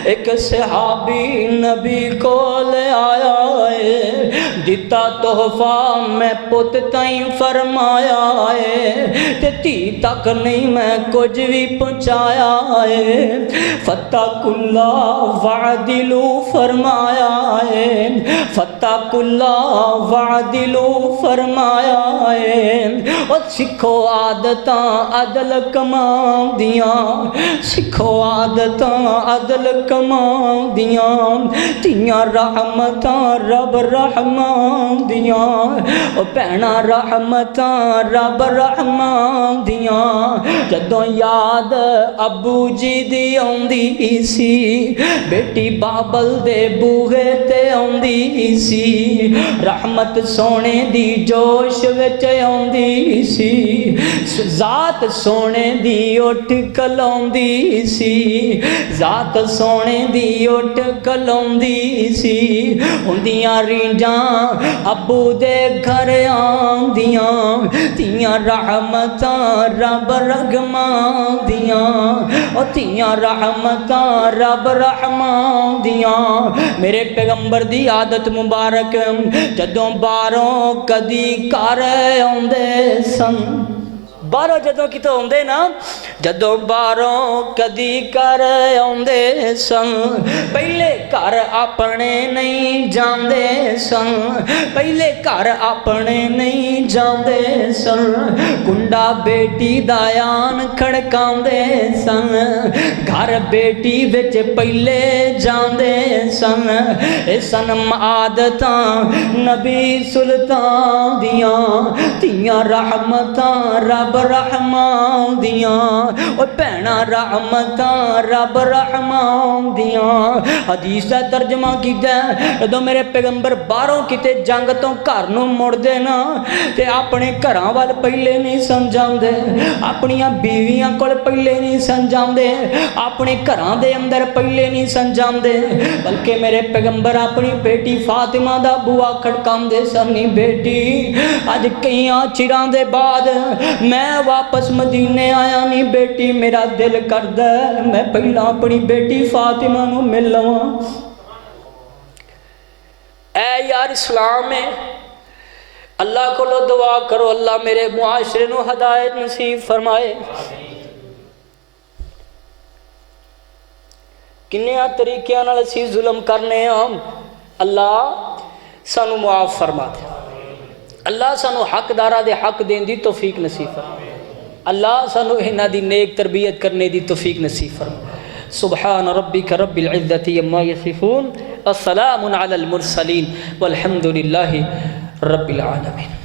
ایک صحابی نبی کو لے آیا ہے دیتا تحفہ میں پت تائیں فرمایا ہے تے تی تک نہیں میں کچھ بھی پہنچایا ہے فتح اللہ وعدلو فرمایا ہے فتح اللہ وعدلو فرمایا ہے اور سکھو عادتاں عدل کمان دیاں سکھو عادتاں عدل کمان دیاں تیاں رحمتاں رب رحمان دیاں اور پہنا رحمتاں رب رحمان دیاں جدوں یاد ابو جی دی آندی سی بیٹی بابل دے بوہے تے آندی سی رحمت سونے دی جوش وچ آندی سی ذات سونے دی اٹھ کلاندی سی ذات سونے دی اٹھ کلاندی سی ہوندیاں رینجاں ابو دے گھر آندیاں تیاں رحمتاں رب رحمان دیاں او تیاں رحمتاں رب رحمان دیاں میرے پیغمبر دی عادت مبارک جدوں باہروں کدی گھر آندے سن باہروں جدوں کتوں آندے نا جدوں باہروں کدی گھر آندے سن پہلے گھر اپنے نہیں جاندے سن پہلے گھر اپنے نہیں جاندے سن کنڈا بیٹی دایان کھڑکاندے سن گھر بیٹی وچ پہلے جاندے سن اے سن عادتاں نبی سلطان دیاں تیاں رحمتاں رب رحمان دیاں اور پہنا رحمتاں رب رحمان دیاں حدیث دا ترجمہ کیتا ہے جدوں میرے پیغمبر باہروں کتے جنگ تو گھر نوں مڑ دے نا تے اپنے گھراں وال پہلے نہیں سمجھاندے اپنیاں بیویاں کول پہلے نہیں سمجھاندے اپنے گھراں دے اندر پہلے نہیں سمجھاندے بلکہ میرے پیغمبر اپنی بیٹی فاطمہ دا بوا کھڑکاندے سن بیٹی اج کئیاں چراں دے بعد میں واپس مدینے آیا نہیں بیٹی میرا دل کردا ہے میں پہلا اپنی بیٹی فاطمہ نو مل لواں اے یار اسلام میں اللہ کو لو دعا کرو اللہ میرے معاشرے نو ہدایت نصیب فرمائے کنیاں طریقیاں نال اسی ظلم کرنے ہم اللہ سانو معاف فرما دے اللہ سانو حق دارا دے حق دین دی توفیق نصیب فرما اللہ سانو ہنہ دی نیک تربیت کرنے دی توفیق نصیب فرما سبحان ربک رب العزت عما یصفون السلام علی المرسلین والحمد للہ رب العالمین